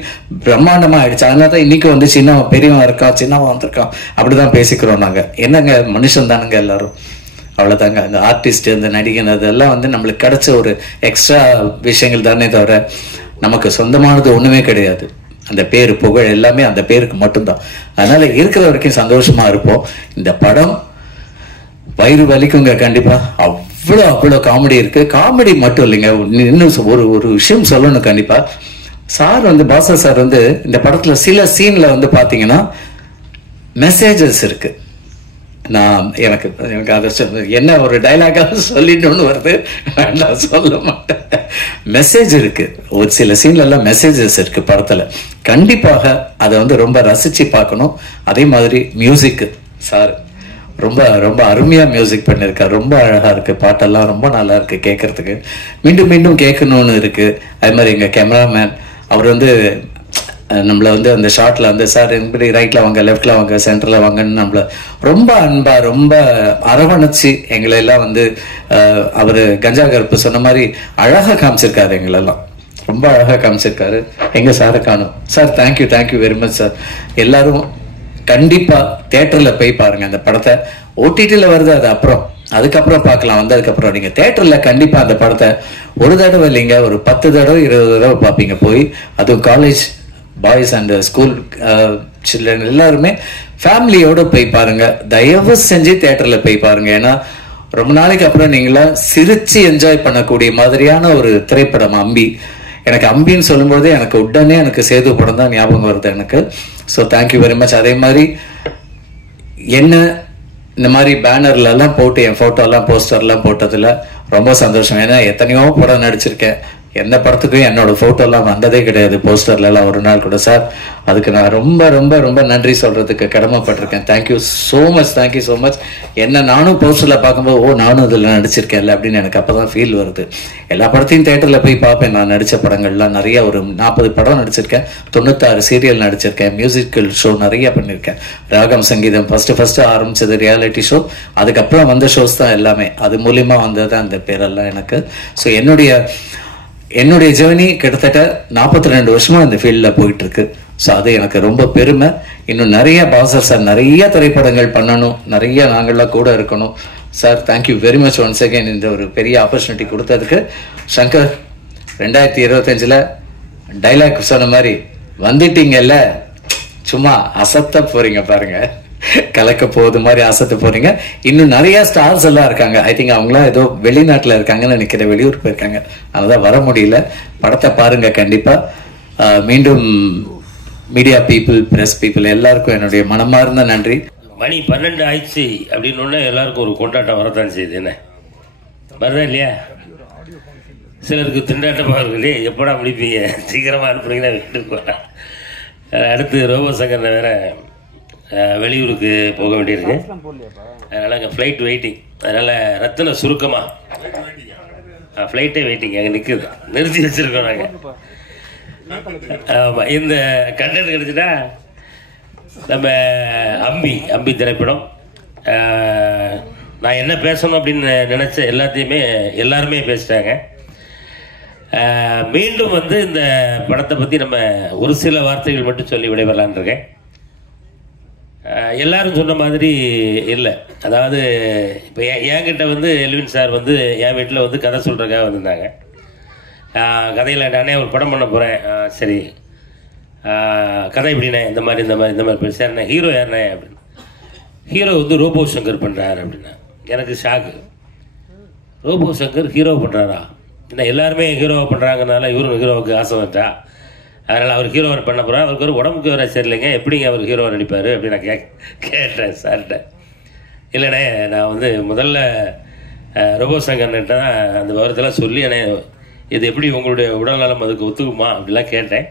பிரம்மாண்டமா ஆயிடுச்சு. அதனாலதான் இன்னைக்கு வந்து சின்னவன் பெரியவன் இருக்கான், சின்னவன் வந்திருக்கான், அப்படிதான் பேசிக்கிறோம் நாங்க. என்னங்க மனுஷன் தானுங்க எல்லாரும், அவ்வளவுதாங்க. அந்த ஆர்டிஸ்ட், அந்த நடிகன், அதெல்லாம் வந்து நம்மளுக்கு கிடைச்ச ஒரு எக்ஸ்ட்ரா விஷயங்கள் தானே தவிர நமக்கு சொந்தமானது ஒண்ணுமே கிடையாது. அந்த பேரு புகழ் எல்லாமே அந்த பேருக்கு மட்டும்தான். அதனால இருக்கிற வரைக்கும் சந்தோஷமா இருப்போம். இந்த படம் வயிறு வலிக்குங்க கண்டிப்பா, அவ்வளோ காமெடி இருக்கு. காமெடி மட்டும் இல்லைங்க, இன்னும் ஒரு விஷயம் சொல்லணும் கண்டிப்பா. சார் வந்து பாஸ்கர் சார் வந்து இந்த படத்துல சில சீன்ல வந்து பாத்தீங்கன்னா மெசேஜஸ் இருக்கு. எனக்கு அதை என்ன ஒரு டைலாக்காக சொல்லிட்டோன்னு வருது, நான் சொல்ல மாட்டேன். மெசேஜ் இருக்கு, ஒரு சில சீன்ல எல்லாம் மெசேஜஸ் இருக்கு படத்துல. கண்டிப்பாக அதை வந்து ரொம்ப ரசிச்சு பார்க்கணும். அதே மாதிரி மியூசிக் சார் ரொம்ப ரொம்ப அருமையா மியூசிக் பண்ணிருக்காரு, ரொம்ப அழகா இருக்கு, பாட்டெல்லாம் ரொம்ப நல்லா இருக்கு கேட்கறதுக்கு, மீண்டும் மீண்டும் கேட்கணும்னு இருக்கு. அதே மாதிரி எங்க கேமராமேன் அவர் வந்து நம்மள வந்து அந்த ஷார்ட்ல வந்து சார் இப்படி ரைட்ல வாங்க, லெஃப்ட்ல வாங்க, சென்டர்ல வாங்கன்னு நம்மள ரொம்ப அன்பா ரொம்ப அரவணைச்சு எங்களை எல்லாம் வந்து அவரு கஞ்சா கருப்பு சொன்ன மாதிரி அழகா காமிச்சிருக்காரு, எங்களெல்லாம் ரொம்ப அழகா காமிச்சிருக்காரு. எங்க சாரை காணும் sir. Thank you very much sir. எல்லாரும் கண்டிப்பா தியேட்டர்ல போய் பாருங்க அந்த படத்தை. ஓடிடில வருது அது அப்புறம், அதுக்கப்புறம் பார்க்கலாம். வந்ததுக்கப்புறம் நீங்க தியேட்டர்ல கண்டிப்பா அந்த படத்தை ஒரு தடவை இல்லைங்க, ஒரு 10 தடவை 20 தடவை பார்ப்பீங்க போய். அதுவும் college boys and school children எல்லாருமே ஃபேமிலியோட போய் பாருங்க, தயவு செஞ்சு தியேட்டர்ல போய் பாருங்க. ஏன்னா ரொம்ப நாளைக்கு அப்புறம் நீங்களா சிரிச்சு என்ஜாய் பண்ணக்கூடிய மாதிரியான ஒரு திரைப்படம் அம்பி. எனக்கு அம்பின்னு சொல்லும்போது எனக்கு உடனே எனக்கு சேது படம் தான் ஞாபகம் வருது எனக்கு. So thank you very much. அதே மாதிரி என்ன இந்த மாதிரி பேனர்ல எல்லாம் போட்டு என் போட்டோ எல்லாம் போஸ்டர்லாம் போட்டதுல ரொம்ப சந்தோஷம். ஏன்னா எத்தனையோ படம் நடிச்சிருக்கேன், எந்த படத்துக்கும் என்னோட போட்டோ எல்லாம் வந்ததே கிடையாது போஸ்டர்ல எல்லாம் ஒரு நாள் கூட. சார் அதுக்கு நான் ரொம்ப ரொம்ப ரொம்ப நன்றி சொல்றதுக்கு கடமைப்பட்டிருக்கேன். Thank you so much. என்ன நானும் போஸ்டர்ல பார்க்கும்போது ஓ நானும் இதுல நடிச்சிருக்கேன்ல அப்படின்னு எனக்கு அப்பதான் ஃபீல் வருது. எல்லா படத்தையும் தியேட்டர்ல போய் பார்ப்பேன். நான் நடிச்ச படங்கள்லாம் நிறைய, ஒரு 40 படம் நடிச்சிருக்கேன், 96 சீரியல் நடிச்சிருக்கேன், மியூசிக்கல் ஷோ நிறைய பண்ணிருக்கேன். ராகம் சங்கீதம் ஃபர்ஸ்ட் ஆரம்பிச்சது ரியாலிட்டி ஷோ, அதுக்கப்புறம் வந்த ஷோஸ் தான் எல்லாமே, அது மூலியமா வந்தது அந்த பேரெல்லாம் எனக்கு. ஸோ என்னுடைய ஜேர்னி கிட்டத்தட்ட 42 வருஷமா இந்த ஃபீல்டில் போயிட்டு இருக்கு. ஸோ அது எனக்கு ரொம்ப பெருமை. இன்னும் நிறைய பாஸ்கர் சார் நிறைய திரைப்படங்கள் பண்ணணும், நிறைய நாங்கள்லாம் கூட இருக்கணும். Sir thank you very much once again இந்த ஒரு பெரிய ஆப்பர்ச்சுனிட்டி கொடுத்ததுக்கு. சங்கர் 2025ல் டைலாக் சொன்ன மாதிரி வந்துட்டீங்கல்ல, சும்மா அசத்த போறீங்க பாருங்க, கலக்க போகுது மாதிரி அசத்து போறீங்க. இன்னும் நிறைய ஸ்டார்ஸ் எல்லாம் இருக்காங்க. ஐ திங்க் அவங்களாம் ஏதோ வெளிநாட்டுல இருக்காங்கன்னு நினைக்கிறேன், வெளியூர் போயிருக்காங்க, அதனால வர முடியல. படத்தை பாருங்க கண்டிப்பா. மீண்டும் மீடியா பீப்புள், பிரஸ் பீப்புள் எல்லாருக்கும் என்னுடைய மனமார்ந்த நன்றி. மணி 12 ஆயிடுச்சு அப்படின்னு எல்லாருக்கும் ஒரு கொண்டாட்டம் வரத்தான் செய்யுது. என்ன வருதா இல்லையா? சிலருக்கு திண்டாட்டமா இருக்கு, எப்படா முடிப்பீங்க, சீக்கிரமா அனுப்புறீங்கன்னா வீட்டுக்கு போறேன். அடுத்து ரோபோ சங்கர் வேற வெளியூருக்கு போக வேண்டியிருக்கு, அதனால் அங்கே ஃப்ளைட் வெயிட்டிங். அதனால் ரத்தின சுருக்கமாக ஃப்ளைட்டே வெயிட்டிங் அங்கே நிற்குது, நிறுத்தி வச்சுருக்கோம் நாங்கள். ஆமாம், இந்த கண்டென்ட் கிடச்சிட்டா நம்ம அம்பி திரைப்படம். நான் என்ன பேசணும் அப்படின்னு நினச்ச எல்லாருமே பேசிட்டாங்க. மீண்டும் இந்த படத்தை பற்றி நம்ம ஒரு சில வார்த்தைகள் மட்டும் சொல்லி விடைபெறலான் இருக்கேன். எல்லாரும் சொன்ன மாதிரி இல்லை, அதாவது இப்போ என்கிட்ட எல்வின் சார் என் வீட்டில் கதை சொல்கிறதுக்காக வந்திருந்தாங்க. கதையில் நானே ஒரு படம் பண்ண போகிறேன். சரி, கதை எப்படிண்ணே? இந்த மாதிரி சரிண்ணே. ஹீரோ யாருண்ணே அப்படின்னு. ஹீரோ வந்து ரோபோ சங்கர் பண்ணுறாரு அப்படின்னா எனக்கு ஷாக்கு. ரோபோ சங்கர் ஹீரோ பண்ணுறாரா? என்ன எல்லாருமே ஹீரோவை பண்ணுறாங்கனால இவரும் ஹீரோவுக்கு ஆசை வந்துட்டா, அதனால் அவர் ஹீரோவை பண்ண போகிறார். அவருக்கு ஒரு உடம்புக்கு வர சரியில்லைங்க, எப்படிங்க அவர் ஹீரோவை நடிப்பார் அப்படின்னு நான் கேட்டேன் சார்கிட்ட. இல்லைண்ணே, நான் வந்து முதல்ல ரோபோ சங்கர்கிட்ட தான் அந்த விவரத்தெல்லாம் சொல்லி அண்ணே இது எப்படி உங்களுடைய உடல்நலம் அதுக்கு ஒத்துக்குமா அப்படிலாம் கேட்டேன்.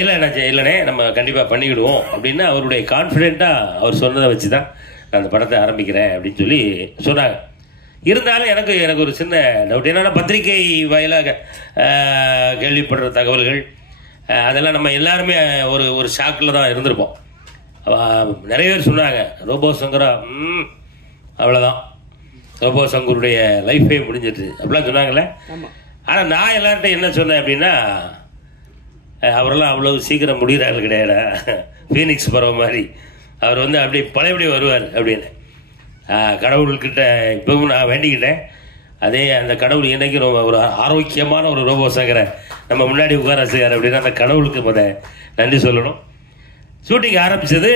இல்லைண்ணே நம்ம கண்டிப்பாக பண்ணிக்கிடுவோம் அப்படின்னு அவருடைய கான்ஃபிடென்ட்டாக அவர் சொன்னதை வச்சு தான் நான் அந்த படத்தை ஆரம்பிக்கிறேன் அப்படின்னு சொல்லி சொன்னாங்க. இருந்தாலும் எனக்கு ஒரு சின்ன டவுட். என்னென்னா பத்திரிகை வாயிலாக கேள்விப்படுற தகவல்கள் அதெல்லாம் நம்ம எல்லாருமே ஒரு ஷாக்கில் தான் இருந்திருப்போம். நிறைய பேர் சொன்னாங்க ரோபோ சங்கரா அவ்வளோதான், ரோபோ சங்கருடைய லைஃபே முடிஞ்சிட்டு அப்படிலாம் சொன்னாங்களே. ஆனால் நான் எல்லார்கிட்ட என்ன சொன்னேன் அப்படின்னா, அவரெல்லாம் அவ்வளோ சீக்கிரம் முடிகிறாள் கிடையாடா, ஃபீனிக்ஸ் பறவை மாதிரி அவர் வந்து அப்படி பழையபடி வருவார் அப்படின்னு கடவுள்கிட்ட இப்பவும் நான் வேண்டிக்கிட்டேன். அதே அந்த கடவுள் என்னைக்கு ஒரு ஆரோக்கியமான ஒரு ரோபோ சங்கரை நம்ம முன்னாடி உட்கார வச்சுக்கார் அப்படின்னா அந்த கடவுளுக்கு நன்றி சொல்லணும். ஷூட்டிங் ஆரம்பித்தது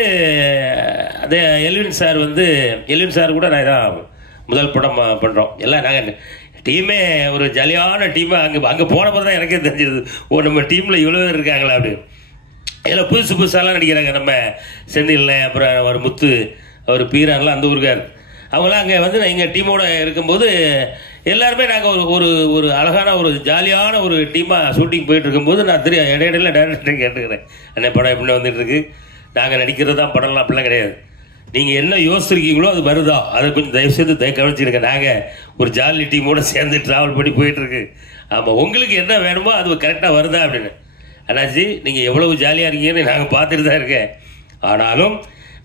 அதே எல்வின் சார் கூட நான் தான் முதல் படம் பண்ணுறோம். எல்லாம் நாங்கள் டீமே ஒரு ஜாலியான டீமாக அங்கே போன பிறகு தான் எனக்கே தெரிஞ்சது, நம்ம டீமில் இவ்வளோ பேர் இருக்காங்களா அப்படின்னு. இதில் புதுசாலாம் நடிக்கிறாங்க. நம்ம செந்தில், அப்புறம் ஒரு முத்து, அவர் பீரான்லாம் அந்த ஊருக்கார், அவங்களாம் அங்கே வந்து எங்கள் டீமோடு இருக்கும்போது எல்லாருமே நாங்கள் ஒரு அழகான ஒரு ஜாலியான ஒரு டீமாக ஷூட்டிங் போயிட்டு இருக்கும்போது நான் இடையில டேரக்டரை கேட்டுக்கிறேன், அண்ணே படம் எப்படி வந்துட்டு இருக்கு, நாங்கள் நடிக்கிறது தான் படம்லாம் அப்படிலாம் கிடையாது, நீங்கள் என்ன யோசிச்சிருக்கீங்களோ அது வருதா, அதை கொஞ்சம் தயவுசெய்து கவனிச்சிருங்க, நாங்கள் ஒரு ஜாலி டீமோடு சேர்ந்து ட்ராவல் பண்ணி போயிட்டுருக்கு, ஆமாம் உங்களுக்கு என்ன வேணுமோ அது கரெக்டாக வருதா அப்படின்னு. அண்ணாச்சி நீங்கள் எவ்வளவு ஜாலியாக இருக்கீங்கன்னு நாங்கள் பார்த்துட்டு தான் இருக்கேன், ஆனாலும்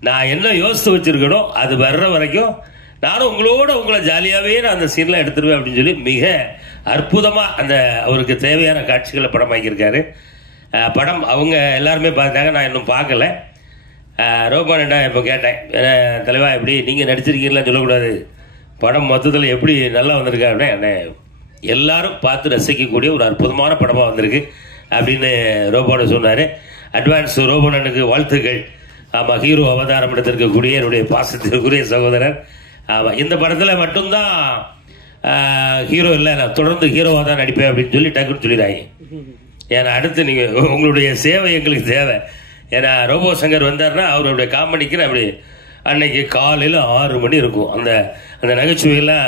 நான் என்ன யோசித்து வச்சுருக்கனோ அது வர்ற வரைக்கும் நானும் உங்களை ஜாலியாகவே நான் அந்த சீன்லாம் எடுத்துருவேன் அப்படின்னு சொல்லி மிக அற்புதமாக அந்த அவருக்கு தேவையான காட்சிகளை படம் ஆக்கியிருக்காரு. படம் அவங்க எல்லாருமே பார்த்தாங்க, நான் இன்னும் பார்க்கல. ரோபானண்டா இப்போ கேட்டேன், தலைவா எப்படி நீங்கள் நடிச்சிருக்கீங்களான்னு சொல்லக்கூடாது, படம் மொத்தத்தில் எப்படி நல்லா வந்திருக்கா அப்படின்னா எல்லாரும் பார்த்து ரசிக்கக்கூடிய ஒரு அற்புதமான படமாக வந்திருக்கு அப்படின்னு ரோபான சொன்னார். அட்வான்ஸ் ரோபானனுக்கு வாழ்த்துக்கள். ஆமாம், ஹீரோ அவதாரம் எடுத்திருக்கக்கூடிய என்னுடைய பாசத்திற்குரிய சகோதரர். ஆமாம், இந்த படத்தில் மட்டும்தான் ஹீரோ இல்லை, நான் தொடர்ந்து ஹீரோவாக தான் நடிப்பேன் அப்படின்னு சொல்லி டக்குன்னு சொல்லிடுறாங்க. ஏன்னா அடுத்து நீங்கள் உங்களுடைய சேவை எங்களுக்கு தேவை. ஏன்னா ரோபோ சங்கர் வந்தார்னா அவருடைய காமெடிக்கு அப்படி அன்னைக்கு காலையில் 6 மணி இருக்கும். அந்த நகைச்சுவையெல்லாம்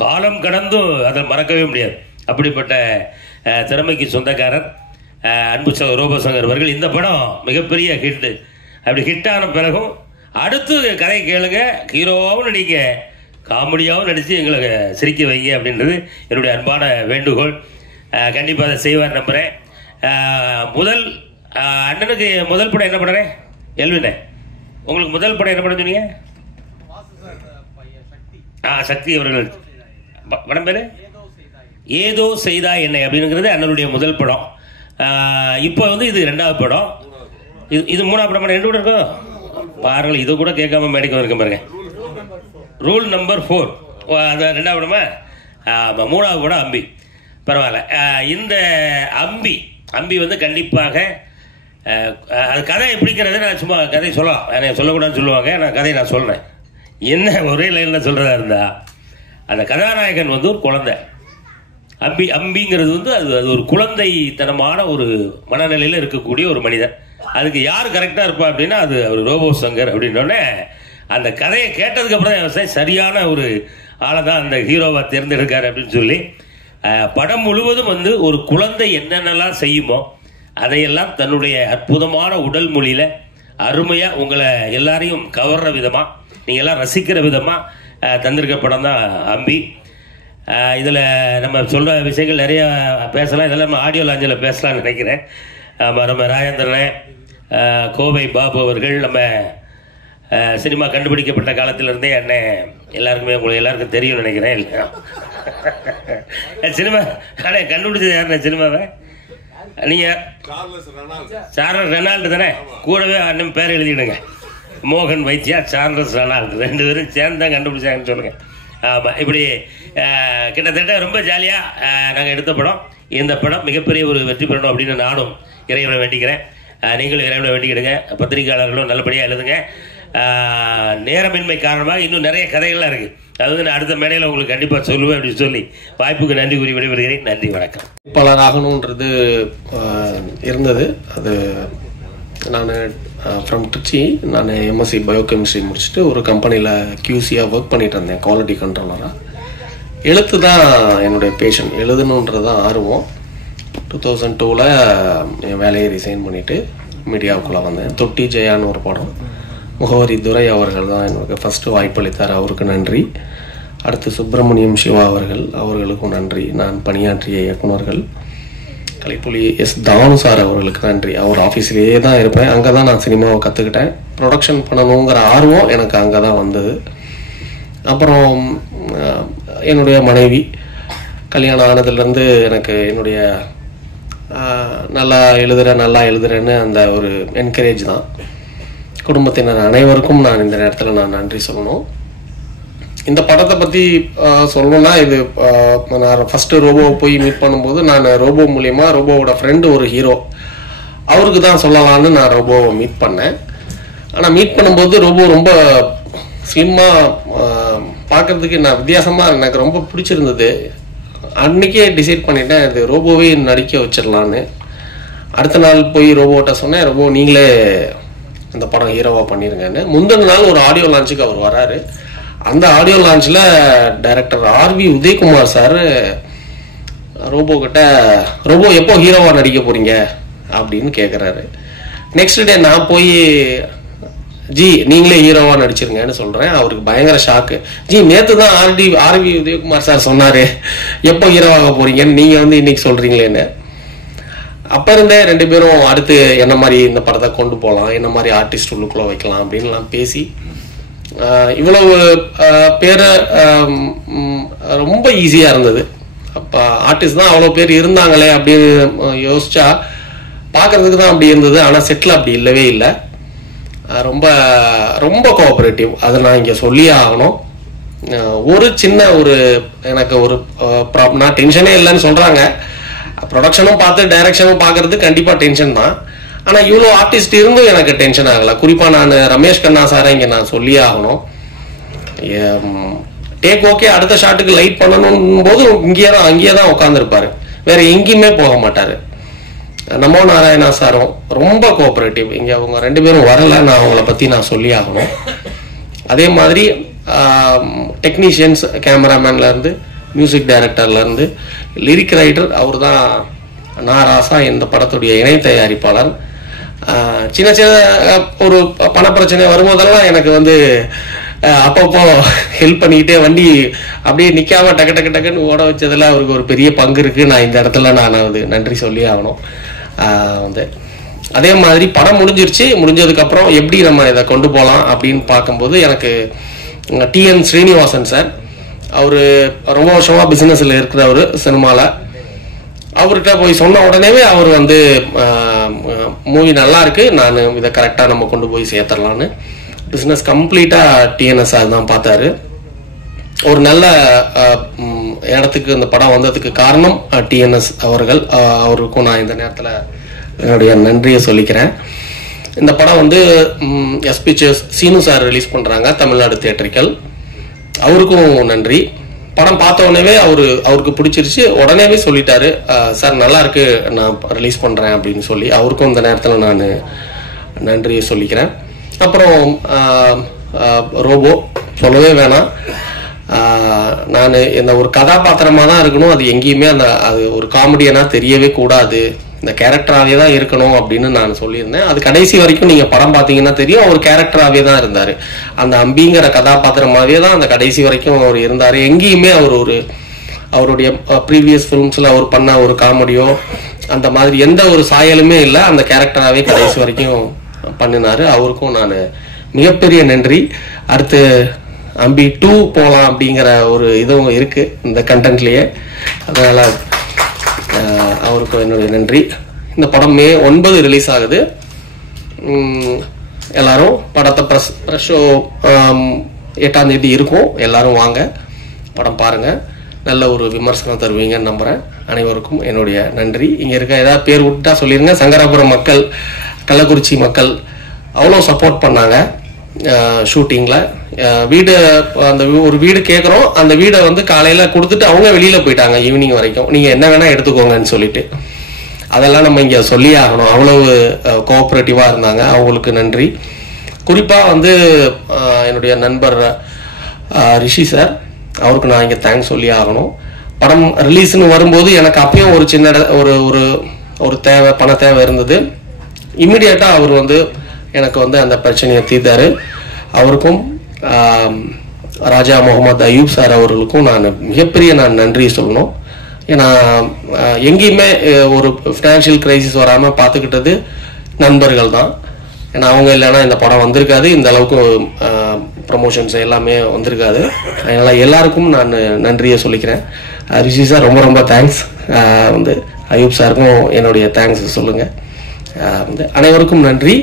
காலம் கடந்தும் அதை மறக்கவே முடியாது. அப்படிப்பட்ட திறமைக்கு சொந்தக்காரர் அன்பு ரோபோ சங்கர் அவர்கள். இந்த படம் மிகப்பெரிய ஹிட்டு. அப்படி ஹிட்டான பிறகும் அடுத்து கதை கேளுங்க, ஹீரோவாகவும் நடிக்க, காமெடியாகவும் நடித்து எங்களை சிரிக்க வைங்க அப்படின்றது என்னுடைய அன்பான வேண்டுகோள். கண்டிப்பாக அதை செய்வார் நம்புகிறேன். அண்ணனுக்கு முதல் படம் என்ன பண்ணுறேன் எல்வினே, உங்களுக்கு முதல் படம் என்ன பண்ண சொன்னீங்க? சக்தி அவர்கள் படம் பேர் ஏதோ செய்தா என்னை அப்படிங்கிறது அண்ணனுடைய முதல் படம். இப்போ வந்து இது 2வது படம், இது 3வது படம். 2 கூட இருக்கும் பாருங்கள், இது கூட கேட்காம மேடைக்கு வந்திருக்க பாருங்க. ரூல் நம்பர் 4 அந்த 2வது படமா? 3வது படம் அம்பி. பரவாயில்ல. இந்த அம்பி வந்து கண்டிப்பாக அது கதை எப்படிங்கிறது நான் சும்மா கதை சொல்லலாம், எனக்கு சொல்லக்கூடாதுன்னு சொல்லுவாங்க, நான் கதையை நான் சொல்கிறேன். என்ன ஒரே லைனில் சொல்கிறதா இருந்தா, அந்த கதாநாயகன் வந்து ஒரு குழந்தை. அம்பிங்கிறது வந்து அது ஒரு குழந்தைத்தனமான ஒரு மனநிலையில் இருக்கக்கூடிய ஒரு மனிதன். அதுக்கு யார் கரெக்டாக இருப்பா அப்படின்னா அது அவர் ரோபோ சங்கர் அப்படின்னோடனே அந்த கதையை கேட்டதுக்கப்புறம் தான் சரியான ஒரு ஆளை தான் அந்த ஹீரோவை தேர்ந்தெடுக்கார் அப்படின்னு சொல்லி படம் முழுவதும் வந்து ஒரு குழந்தை என்னென்னலாம் செய்யுமோ அதையெல்லாம் தன்னுடைய அற்புதமான உடல் மொழியில் அருமையாக உங்களை எல்லாரையும் கவர்ற விதமாக, நீங்கள் எல்லாம் ரசிக்கிற விதமாக தந்திருக்க படம் தான் அம்பி. இதில் நம்ம சொல்கிற விஷயங்கள் நிறையா பேசலாம், இதெல்லாம் நம்ம ஆடியோ லாஞ்சில் பேசலாம்னு நினைக்கிறேன். நம்ம ராஜேந்திரன், கோவை பாபு அவர்கள் நம்ம சினிமா கண்டுபிடிக்கப்பட்ட காலத்திலேருந்தே அண்ணன் எல்லாருக்குமே உங்களுக்கு எல்லாருக்கும் தெரியும்னு நினைக்கிறேன். இல்லையா சினிமா கண்டுபிடிச்சது யாருண்ணே சினிமாவை? நீங்கள் சார்லஸ் ரெனால்டு தானே? கூடவே அண்ணன் பேர் எழுதிடுங்க, மோகன் வைத்தியா, சார்லஸ் ரெனால்டு 2 பேரும் சேர்ந்து தான் கண்டுபிடிச்சாங்கன்னு சொல்லுங்கள். ஆமாம், இப்படி கிட்டத்தட்ட ரொம்ப ஜாலியாக நாங்கள் எடுத்த படம். இந்த படம் மிகப்பெரிய ஒரு வெற்றி பெறணும் அப்படின்னு நானும் இறைவனை வேண்டிக்கிறேன். நீங்களும் இறைவனை வேண்டிக்கிடுங்க. பத்திரிகையாளர்களும் நல்லபடியாக எழுதுங்க. நேரமின்மை காரணமாக இன்னும் நிறைய கதைகள்லாம் இருக்குது. அது வந்து நான் அடுத்த மேடையில் உங்களுக்கு கண்டிப்பாக சொல்லுவேன் அப்படின்னு சொல்லி வாய்ப்புக்கு நன்றி கூறி விடைபெறுகிறேன். நன்றி, வணக்கம். பலர் ஆகணுன்றது இருந்தது. அது நான் ஃப்ரம் திருச்சி, நான் எம்எஸ்சி பயோகெமிஸ்ட்ரி முடிச்சுட்டு ஒரு கம்பெனியில் QC-யாக ஒர்க் பண்ணிட்டு இருந்தேன், குவாலிட்டி கண்ட்ரோலராக. எழுத்து தான் என்னுடைய பேஷன், எழுதணுன்றது தான் ஆர்வம். 2002 என் வேலையை ரிசைன் பண்ணிவிட்டு மீடியாவுக்குள்ளே வந்தேன். தொட்டி ஜெயான்னு ஒரு படம், முகவரி துரை அவர்கள் தான் எனக்கு ஃபஸ்ட்டு வாய்ப்பளித்தார், அவருக்கு நன்றி. அடுத்து சுப்பிரமணியம் சிவா அவர்களுக்கும் நன்றி. நான் பணியாற்றிய இயக்குநர்கள் கலைப்புலி எஸ் தானு சார் அவர்களுக்கு நன்றி. அவர் ஆஃபீஸ்லேயே தான் இருப்பேன், அங்கே தான் நான் சினிமாவை கற்றுக்கிட்டேன். ப்ரொடக்ஷன் பண்ணணுங்கிற ஆர்வம் எனக்கு அங்கே தான் வந்தது. அப்புறம் என்னுடைய மனைவி கல்யாணம் ஆனதுலேருந்து எனக்கு என்னுடைய நல்லா எழுதுறேன்னு அந்த ஒரு என்கரேஜ் தான். குடும்பத்தினர் அனைவருக்கும் நான் இந்த நேரத்தில் நான் நன்றி சொல்லணும். இந்த படத்தை பற்றி சொல்லணும்னா, இது நான் ஃபஸ்ட்டு ரோபோவை போய் மீட் பண்ணும்போது நான் ரோபோ மூலியமாக ரோபோவோட ஃப்ரெண்டு ஒரு ஹீரோ, அவருக்கு தான் சொல்லலான்னு நான் ரோபோவை மீட் பண்ணேன். ஆனால் மீட் பண்ணும்போது ரோபோ ரொம்ப ஸ்லிம்மாக பார்க்குறதுக்கு நான் வித்தியாசமாக எனக்கு ரொம்ப பிடிச்சிருந்தது. அன்றைக்கே டிசைட் பண்ணிட்டேன் இது ரோபோவே நடிக்க வச்சிடலான்னு. அடுத்த நாள் போய் ரோபோட்ட சொன்னேன், ரோபோ நீங்களே இந்த படம் ஹீரோவாக பண்ணிருங்கன்னு. முந்தின நாள் ஒரு ஆடியோ லான்ச்சுக்கு அவர் வராரு. அந்த ஆடியோ லான்ச்சில் director RV Udhayakumar sir Robo கிட்ட, ரோபோ எப்போ ஹீரோவாக நடிக்க போறீங்க அப்படின்னு கேட்குறாரு. நெக்ஸ்ட் டே நான் போய் ஜி நீங்களே ஹீரோவாக நடிச்சிருங்கன்னு சொல்கிறேன். அவருக்கு பயங்கர ஷாக்கு. ஜி நேற்று தான் RV உதயகுமார் சார் சொன்னார் எப்போ ஹீரோவாக போறீங்கன்னு, நீங்கள் வந்து இன்னைக்கு சொல்கிறீங்களேன்னு. அப்போ இருந்தே ரெண்டு பேரும் அடுத்து என்ன மாதிரி இந்த படத்தை கொண்டு போகலாம், என்ன மாதிரி ஆர்டிஸ்ட் உள்ளுக்குள்ளே வைக்கலாம் அப்படின்லாம் பேசி இவ்வளவு பேரை ரொம்ப ஈஸியாக இருந்தது. அப்போ ஆர்டிஸ்ட் தான் அவ்வளோ பேர் இருந்தாங்களே அப்படின்னு யோசிச்சா பார்க்கறதுக்கு தான் அப்படி இருந்தது. ஆனால் செட்டில் அப்படி இல்லவே இல்லை. ரொம்ப ரொம்ப கோஆப்ரேட்டிவ், அதை நான் இங்கே சொல்லியே ஆகணும். ஒரு சின்ன எனக்கு ஒரு நான் டென்ஷனே இல்லைன்னு சொல்கிறாங்க. ப்ரொடக்ஷனும் பார்த்து டைரக்ஷனும் பார்க்கறது கண்டிப்பாக டென்ஷன் தான். ஆனால் இவ்வளோ ஆர்டிஸ்ட் இருந்தும் எனக்கு டென்ஷன் ஆகலை. குறிப்பாக நான் ரமேஷ் கண்ணா சாரை இங்கே நான் சொல்லியே ஆகணும். டேக் ஓகே அடுத்த ஷாட்டுக்கு லைட் பண்ணணும் போது அங்கேயே தான் உட்காந்துருப்பாரு, வேற எங்கேயுமே போக மாட்டார். நமோ நாராயணா சாரும் ரொம்ப கோஆப்ரேட்டிவ். இங்கே அவங்க ரெண்டு பேரும் வரல, நான் அவங்கள பற்றி நான் சொல்லி ஆகணும். அதே மாதிரி டெக்னீஷியன்ஸ், கேமராமேன்லேருந்து மியூசிக் டைரக்டர்லேருந்து லிரிக் ரைட்டர், அவர் தான் நான் ராசா இந்த படத்துடைய இணை தயாரிப்பாளர். சின்ன சின்ன ஒரு பணப்பிரச்சனை வரும்போதெல்லாம் எனக்கு வந்து அப்பப்போ ஹெல்ப் பண்ணிக்கிட்டே வண்டி அப்படியே நிற்காம டக்குன்னு ஓட வச்சதில் அவருக்கு ஒரு பெரிய பங்கு இருக்குது. நான் இந்த இடத்துல நான் அது நன்றி சொல்லி ஆகணும். வந்து அதே மாதிரி படம் முடிஞ்சதுக்கப்புறம் எப்படி நம்ம இதை கொண்டு போகலாம் அப்படின்னு பார்க்கும்போது எனக்கு TN ஸ்ரீனிவாசன் சார், அவர் ரொம்ப வருஷமாக பிஸ்னஸில் இருக்கிறவர் சினிமாவில், அவர்கிட்ட போய் சொன்ன உடனேவே அவர் வந்து மூவி நல்லா இருக்கு, நான் இதை கரெக்டாக நம்ம கொண்டு போய் சேர்த்துடலான்னு பிஸ்னஸ் கம்ப்ளீட்டாக TNS தான் பார்த்தாரு. ஒரு நல்ல இடத்துக்கு இந்த படம் வந்ததுக்கு காரணம் TNS அவர்கள். அவருக்கும் நான் இந்த நேரத்தில் என்னுடைய நன்றியை சொல்லிக்கிறேன். இந்த படம் வந்து S pictures Seenu sir release பண்ணுறாங்க, தமிழ்நாடு தியேட்டரிக்கல். அவருக்கும் நன்றி. படம் பார்த்த உடனே அவருக்கு பிடிச்சிருச்சு, உடனேவே சொல்லிட்டாரு சார் நல்லா இருக்கு நான் ரிலீஸ் பண்ணுறேன் அப்படின்னு சொல்லி. அவருக்கும் இந்த நேரத்தில் நான் நன்றியை சொல்லிக்கிறேன். அப்புறம் ரோபோ சொல்லவே வேணாம். நான் இந்த ஒரு கதாபாத்திரமாக தான் இருக்கணும், அது எங்கேயுமே அது ஒரு காமெடியனாக தெரியவே கூடாது, இந்த கேரக்டராகவே தான் இருக்கணும் அப்படின்னு நான் சொல்லியிருந்தேன். அது கடைசி வரைக்கும் நீங்கள் படம் பார்த்தீங்கன்னா தெரியும், அவர் கேரக்டராகவே தான் இருந்தார். அந்த அம்பிங்கிற கதாபாத்திரமாகவே தான் அந்த கடைசி வரைக்கும் அவர் இருந்தார். எங்கேயுமே அவருடைய ப்ரீவியஸ் ஃபிலிம்ஸில் அவர் பண்ண ஒரு காமெடியோ அந்த மாதிரி எந்த ஒரு சாயலுமே இல்லை, அந்த கேரக்டராகவே கடைசி வரைக்கும் பண்ணினார். அவருக்கும் நான் மிகப்பெரிய நன்றி. அடுத்து அம்பி 2 போகலாம் அப்படிங்கிற ஒரு இதுவும் இருக்குது இந்த கண்டென்ட்லேயே, அதனால் அவருக்கும் என்னுடைய நன்றி. இந்த படம் May 9 ரிலீஸ் ஆகுது. எல்லாரும் படத்தை ப்ரெஸ் ஷோ 8ஆம் தேதி இருக்கும், எல்லாரும் வாங்க. படம் பாருங்கள், நல்ல ஒரு விமர்சனம் தருவீங்கன்னு நம்புகிறேன். அனைவருக்கும் என்னுடைய நன்றி. இங்கே இருக்க ஏதாவது பேர் விட்டா சொல்லிடுங்க. சங்கராபுரம் மக்கள், கள்ளக்குறிச்சி மக்கள் அவ்வளோ சப்போர்ட் பண்ணாங்க ஷூட்டிங்கில். வீடு அந்த ஒரு வீடு கேட்குறோம், அந்த வீடை வந்து காலையில் கொடுத்துட்டு அவங்க வெளியில் போயிட்டாங்க ஈவினிங் வரைக்கும். நீங்கள் என்ன வேணால் எடுத்துக்கோங்கன்னு சொல்லிட்டு. அதெல்லாம் நம்ம இங்கே சொல்லியே ஆகணும். அவ்வளவு கோஆப்ரேட்டிவாக இருந்தாங்க. அவங்களுக்கு நன்றி. குறிப்பாக வந்து என்னுடைய நண்பர் ரிஷி சார், அவருக்கு நான் இங்கே தேங்க்ஸ் சொல்லி ஆகணும். படம் ரிலீஸ்னு வரும்போது எனக்கு அப்பயும் ஒரு சின்ன ஒரு தேவை, பண தேவை இருந்தது. இம்மிடியேட்டாக அவர் வந்து எனக்கு வந்து அந்த பிரச்சனையை தீர்த்தாரு. அவருக்கும் ராஜா முகமது அயூப் சார் அவர்களுக்கும் நான் மிகப்பெரிய நன்றி சொல்லணும். ஏன்னா எங்கேயுமே ஒரு ஃபினான்ஷியல் கிரைசிஸ் வராமல் பார்த்துக்கிட்டது நண்பர்கள் தான். ஏன்னா அவங்க இல்லைன்னா இந்த படம் வந்திருக்காது, இந்த அளவுக்கு ப்ரமோஷன்ஸ் எல்லாமே வந்திருக்காது. அதனால் எல்லாருக்கும் நான் நன்றியை சொல்லிக்கிறேன். ரிஷி சார் ரொம்ப ரொம்ப தேங்க்ஸ். வந்து அயூப் சாருக்கும் என்னுடைய தேங்க்ஸ் சொல்லுங்கள். வந்து அனைவருக்கும் நன்றி.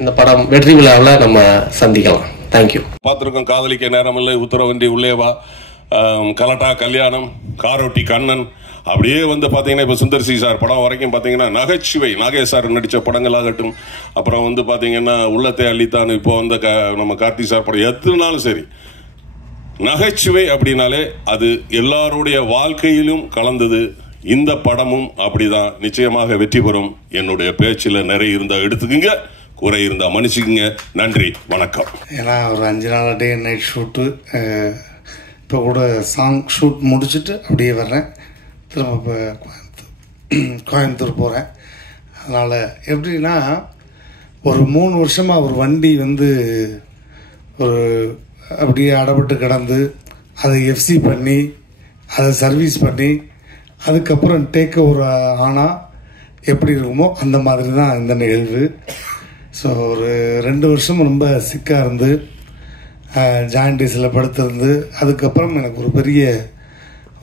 இந்த படம் வெற்றி விழாவில் நம்ம சந்திக்கலாம். தேங்க்யூ. பார்த்துருக்கோம். காதலிக்க நேரமில்லை, உத்தரவன்றி உள்ளேவா, கலட்டா கல்யாணம், காரோட்டி கண்ணன், அப்படியே வந்து பார்த்தீங்கன்னா இப்போ சுந்தர் சி சார் படம் வரைக்கும் பார்த்தீங்கன்னா நகைச்சுவை, நாகேஷ் சார் நடித்த படங்களாகட்டும், அப்புறம் வந்து பார்த்தீங்கன்னா உள்ளத்தை அள்ளித்தான், இப்போ வந்து நம்ம கார்த்தி சார் படம் எதுனாலும் சரி, நகைச்சுவை அப்படின்னாலே அது எல்லாருடைய வாழ்க்கையிலும் கலந்தது. இந்த படமும் அப்படிதான். நிச்சயமாக வெற்றி பெறும். என்னுடைய பேச்சில் நிறைய இருந்தா எடுத்துக்குங்க, குறை இருந்தா மன்னிச்சுக்குங்க. நன்றி, வணக்கம். ஏன்னா ஒரு 5 நாள் டே நைட் ஷூட்டு, இப்போ கூட சாங் ஷூட் முடிச்சுட்டு அப்படியே வர்றேன். திரும்ப கோயம்புத்தூர் போகிறேன். அதனால் எப்படின்னா ஒரு 3 வருஷமாக ஒரு வண்டி வந்து ஒரு அப்படியே அடப்பட்டு கிடந்து அதை எஃப்சி பண்ணி அதை சர்வீஸ் பண்ணி அதுக்கப்புறம் டேக் ஓவர் ஆனால் எப்படி இருக்குமோ அந்த மாதிரி தான் இந்த நிகழ்வு. ஸோ ஒரு 2 வருஷம் ரொம்ப சிக்காக இருந்து ஜாயின்டிஸில் படுத்திருந்து அதுக்கப்புறம் எனக்கு ஒரு பெரிய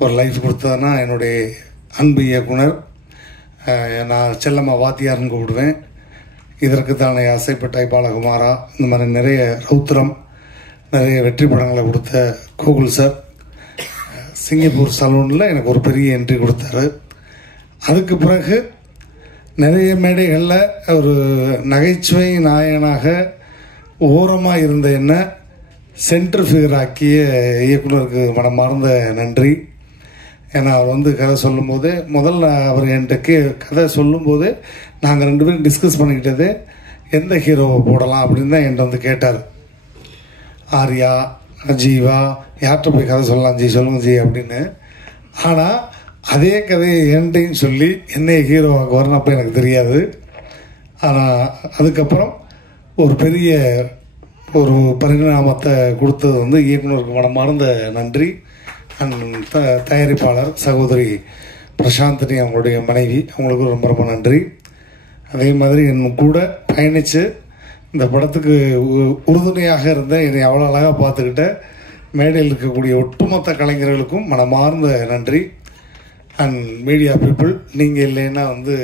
ஒரு லைஃப் கொடுத்ததுன்னா என்னுடைய அன்பு இயக்குனர், நான் செல்லம்மா வாத்தியார்னு கூப்பிடுவேன். இதற்கு தானே ஆசைப்பட்டாய் பாலகுமாரா, இந்த மாதிரி நிறைய ரௌத்திரம், நிறைய வெற்றி படங்களை கொடுத்த கோகுல் சார், சிங்கப்பூர் சலூனில் எனக்கு ஒரு பெரிய என்ட்ரி கொடுத்தாரு. அதுக்கு பிறகு நிறைய மேடைகளில் ஒரு நகைச்சுவை நாயகனாக ஓரமாக இருந்த என்ன சென்டர் ஃபிகர் ஆக்கிய இயக்குனருக்கு மனமார்ந்த நன்றி. ஏன்னா அவர் வந்து கதை சொல்லும்போது முதல்ல அவர் என்கிட்ட கதை சொல்லும்போது நாங்கள் 2 பேரும் டிஸ்கஸ் பண்ணிக்கிட்டது எந்த ஹீரோவை போடலாம் அப்படின்னு தான் என்கிட்ட வந்து கேட்டார். ஆர்யா, ஜீவா, யார்கிட்ட போய் கதை சொல்லலாம் ஜி, சொல்லுங்க ஜி அப்படின்னு. ஆனால் அதே கதையை என்கிட்டையும் சொல்லி என்னைய ஹீரோவாக்கு வரணும் எனக்கு தெரியாது. ஆனால் அதுக்கப்புறம் ஒரு பெரிய ஒரு பரிணாமத்தை கொடுத்தது வந்து இயக்குனருக்கு மனமார்ந்த நன்றி. தயாரிப்பாளர் சகோதரி பிரசாந்தினி, அவங்களுடைய மனைவி, அவங்களுக்கு ரொம்ப ரொம்ப நன்றி. அதே மாதிரி என் கூட பயணித்து இந்த படத்துக்கு உறுதுணையாக இருந்த என்னை அவ்வளோ அழகாக பார்த்துக்கிட்ட மேடையில் இருக்கக்கூடிய ஒட்டுமொத்த கலைஞர்களுக்கும் மனமார்ந்த நன்றி. அண்ட் மீடியா பீப்புள், நீங்கள் இல்லைன்னா வந்து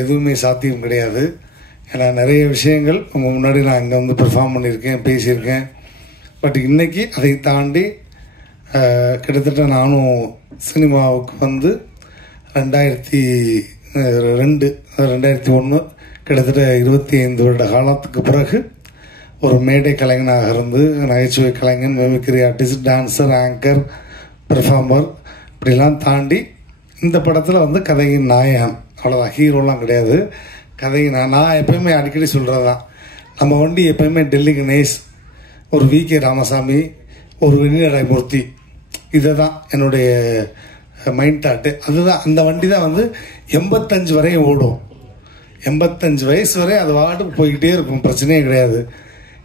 எதுவுமே சாத்தியம் கிடையாது. ஏன்னா நிறைய விஷயங்கள் உங்கள் முன்னாடி நான் இங்கே வந்து பெர்ஃபார்ம் பண்ணியிருக்கேன், பேசியிருக்கேன். பட் இன்றைக்கி அதை தாண்டி கிட்டத்தட்ட நானும் சினிமாவுக்கு வந்து 2002, 2001 கிட்டத்தட்ட 25 வருட காலத்துக்கு பிறகு ஒரு மேடை கலைஞனாக இருந்து நகைச்சுவை கலைஞன், mimicry artist, dancer, anchor, performer இப்படிலாம் தாண்டி இந்த படத்தில் வந்து கதையின் நாயகன், அவ்வளோதான், ஹீரோலாம் கிடையாது. கதையின் நான் எப்போயுமே அடிக்கடி சொல்கிறது தான், நம்ம வண்டி எப்போயுமே டெல்லி கணேஷ், ஒரு VK ராமசாமி, ஒரு வெண்ணிலமூர்த்தி, இதை தான் என்னுடைய மைண்ட் தாட்டு. அதுதான், அந்த வண்டி தான் வந்து 85 வரையும் ஓடும். 85 வயசு வரை அது வாட்டுக்கு போய்கிட்டே இருக்கும், பிரச்சனையே கிடையாது.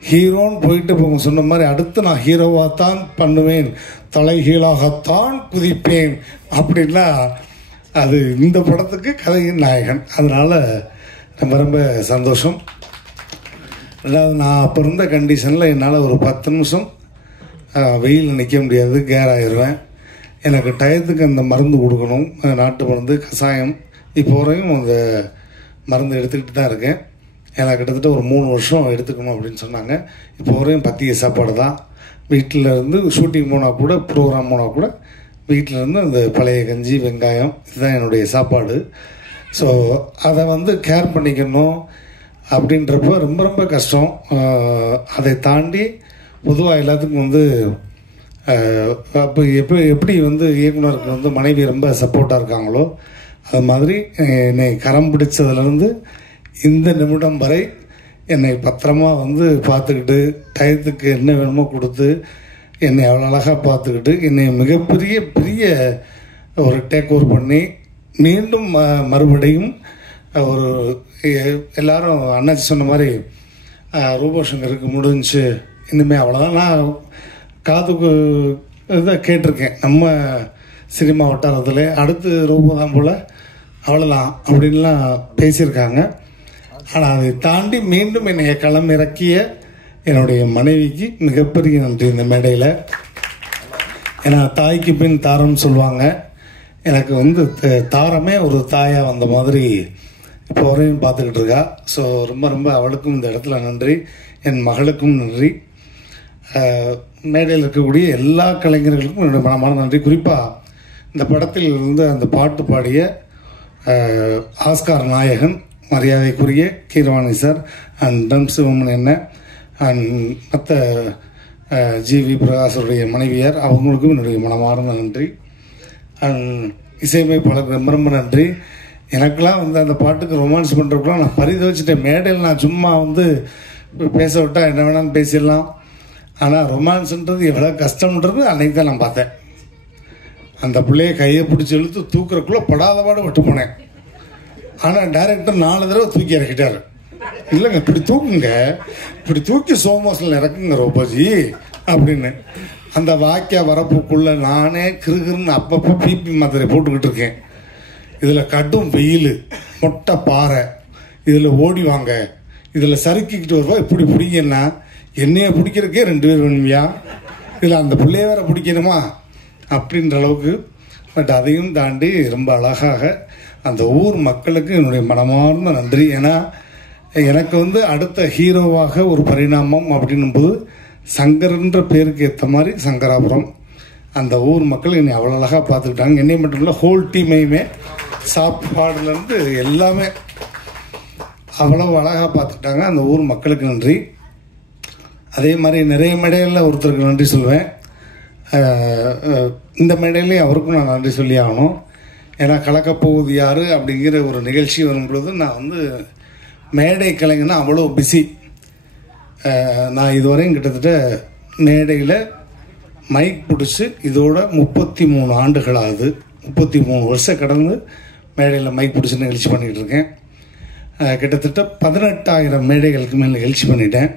ஹீரோன்னு போயிட்டு இப்போ சொன்ன மாதிரி அடுத்து நான் ஹீரோவாகத்தான் பண்ணுவேன், தலைகீழாகத்தான் குதிப்பேன் அப்படின்னா அது இந்த படத்துக்கு கதையின் நாயகன். அதனால் ரொம்ப ரொம்ப சந்தோஷம். ரெண்டாவது, நான் அப்போ இருந்த கண்டிஷனில் என்னால் ஒரு 10 நிமிஷம் வெயில் நிற்க முடியாது, கேர் ஆயிடுவேன். எனக்கு டயத்துக்கு அந்த மருந்து கொடுக்கணும், நாட்டு மருந்து, கஷாயம். இப்போ வரையும் அந்த மருந்து எடுத்துக்கிட்டு தான் இருக்கேன். எனக்கு கிட்டத்தட்ட ஒரு 3 வருஷம் எடுத்துக்கணும் அப்படின்னு சொன்னாங்க. இப்போ வரையும் பத்திய சாப்பாடு தான். வீட்டில் இருந்து ஷூட்டிங் போனால் கூட, ப்ரோக்ராம் போனால் கூட வீட்டில் இருந்து அந்த பழைய கஞ்சி, வெங்காயம் இதுதான் என்னுடைய சாப்பாடு. ஸோ அதை வந்து கேர் பண்ணிக்கணும் அப்படின்றப்ப ரொம்ப ரொம்ப கஷ்டம். அதை தாண்டி பொதுவாக எல்லாத்துக்கும் வந்து அப்போ எப்படி வந்து இயக்குனருக்கு வந்து மனைவி ரொம்ப சப்போர்ட்டாக இருக்காங்களோ அது மாதிரி என்னை கரம் பிடிச்சதுலேருந்து இந்த நிமிடம் வரை என்னை பத்திரமா வந்து பார்த்துக்கிட்டு, டயத்துக்கு என்ன வேணுமோ கொடுத்து, என்னை அவ்வளோ அழகாக பார்த்துக்கிட்டு, என்னை பெரிய ஒரு டேக் ஓவர் பண்ணி மீண்டும் மறுபடியும் ஒரு எல்லாரும் அண்ணாச்சி சொன்ன மாதிரி ரூபோஷங்கருக்கு முடிஞ்சு இனிமேல் அவ்வளோதான். நான் காதுக்கு இதை கேட்டிருக்கேன், நம்ம சினிமா வட்டாரத்தில் அடுத்து ரூபோ தான் போல் அவ்வளோதான் அப்படின்லாம் பேசியிருக்காங்க. ஆனால் அதை தாண்டி மீண்டும் என்னை களமிறக்கிய என்னுடைய மனைவிக்கு மிகப்பெரிய நன்றி இந்த மேடையில். ஏன்னா தாய்க்கு பின் தாரம்னு சொல்லுவாங்க. எனக்கு வந்து தாரமே ஒரு தாயாக வந்த மாதிரி இப்போ வரையும் பார்த்துக்கிட்டு இருக்கா. ஸோ ரொம்ப ரொம்ப அவளுக்கும் இந்த இடத்துல நன்றி, என் மகளுக்கும் நன்றி, மேடையில் இருக்கக்கூடிய எல்லா கலைஞர்களுக்கும் என்னுடைய மனமான நன்றி. குறிப்பாக இந்த படத்தில் வந்து அந்த பாட்டு பாடிய ஆஸ்கார் நாயகன், மரியாதைக்குரிய கீரவாணி சார், அண்ட் டம் சிவமன் என்ன, அண்ட் மற்ற ஜிவி பிரகாஷுடைய மனைவியார், அவங்களுக்கும் என்னுடைய மனமார்ந்த நன்றி. அண்ட் இசையமைப்பாளருக்கு ரொம்ப ரொம்ப நன்றி. எனக்கெல்லாம் வந்து அந்த பாட்டுக்கு ரொமான்ஸ் பண்ணுறப்பெல்லாம் நான் பரிதவிச்சிட்டேன். மேடையில் நான் சும்மா வந்து பேச விட்டால் என்ன வேணாலும் பேசிடலாம், ஆனால் ரொமான்ஸுன்றது எவ்வளோ கஷ்டம்ன்றது அன்றைக்கி தான் நான் பார்த்தேன். அந்த பிள்ளையை கையை பிடிச்சி இழுத்து தூக்குறக்குள்ளே படாத பாடு விட்டு போனேன். ஆனால் டைரக்டர் 4 தடவை தூக்கி இறக்கிட்டார். இல்லைங்க, இப்படி தூக்குங்க, இப்படி தூக்கி சோமோஸில் இறக்குங்க ரோபோஜி அப்படின்னு. அந்த வாக்கிய வரப்புக்குள்ளே நானே கிருகிருன்னு அப்பப்போ பிபி மாத்திரை போட்டுக்கிட்டு இருக்கேன். இதில் கடும் வெயில், மொட்டை பாறை, இதில் ஓடி வாங்க, இதில் சறுக்கிக்கிட்டு வருவா, இப்படி பிடிங்கன்னா என்னைய பிடிக்கிறதுக்கே 2 பேர் வேணுமியா, இதில் அந்த பிள்ளைய வேற பிடிக்கணுமா அப்படின்ற அளவுக்கு. பட் அதையும் தாண்டி ரொம்ப அழகாக அந்த ஊர் மக்களுக்கு என்னுடைய மனமார்ந்த நன்றி. ஏன்னா எனக்கு வந்து அடுத்த ஹீரோவாக ஒரு பரிணாமம் அப்படின்னும்போது சங்கர்ன்ற பேருக்கு ஏற்ற மாதிரி சங்கராபுரம் அந்த ஊர் மக்கள் என்னை அவ்வளோ அழகாக பார்த்துக்கிட்டாங்க. என்னை மட்டும் இல்லை, ஹோல் டீமையுமே, சாப்பாடுலேருந்து எல்லாமே அவ்வளோ அழகாக பார்த்துக்கிட்டாங்க. அந்த ஊர் மக்களுக்கு நன்றி. அதே மாதிரி நிறைய மேடைகளில் ஒருத்தருக்கு நன்றி சொல்வேன். இந்த மேடையிலேயே அவருக்கும் நான் நன்றி சொல்லி ஆகணும். ஏன்னா கலக்கப்போகுது யார் அப்படிங்கிற ஒரு நிகழ்ச்சி வரும்பொழுது நான் வந்து மேடை கலைஞனா அவ்வளோ பிஸி. நான் இதுவரையும் கிட்டத்தட்ட மேடையில் மைக் பிடிச்சி இதோட 33 ஆண்டுகள் ஆகுது. 33 வருஷம் கடந்து மேடையில் மைக் பிடிச்சி நிகழ்ச்சி பண்ணிகிட்டு இருக்கேன். கிட்டத்தட்ட 18,000 மேடைகளுக்கு மேலே நிகழ்ச்சி பண்ணிட்டேன்.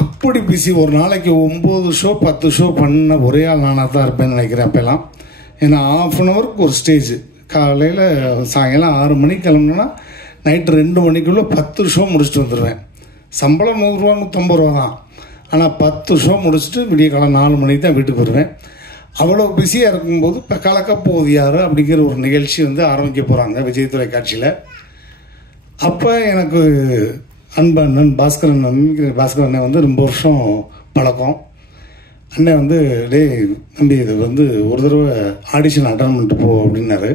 அப்படி பிஸி. ஒரு நாளைக்கு 9 ஷோ 10 ஷோ பண்ண ஒரே ஆள் நானாக தான் இருப்பேன்னு நினைக்கிறேன் அப்போல்லாம். ஏன்னா 1/2 ஹவருக்கு ஒரு ஸ்டேஜ். காலையில் சாயங்காலம் 6 மணிக்கு கிளம்புனா நைட்டு 2 மணிக்குள்ளே 10 ஷோ முடிச்சுட்டு வந்துடுவேன். சம்பளம் 100 ரூபா 150 ரூபா தான். ஆனால் 10 ஷோ முடிச்சுட்டு விடிய காலம் 4 மணிக்கு தான் வீட்டுக்கு வருவேன். அவ்வளோ பிஸியாக இருக்கும்போது இப்போ கலக்கப்போகுது யார் அப்படிங்கிற ஒரு நிகழ்ச்சி வந்து ஆரம்பிக்க போகிறாங்க விஜய் தொலைக்காட்சியில். அப்போ எனக்கு அண்ணன் பாஸ்கரன் அண்ணன் வந்து ரொம்ப வருஷம் பழக்கம். அண்ணன் வந்து தம்பி இது வந்து ஒரு தடவை ஆடிஷன் அட்டன் பண்ணிட்டு போ அப்படின்னாரு.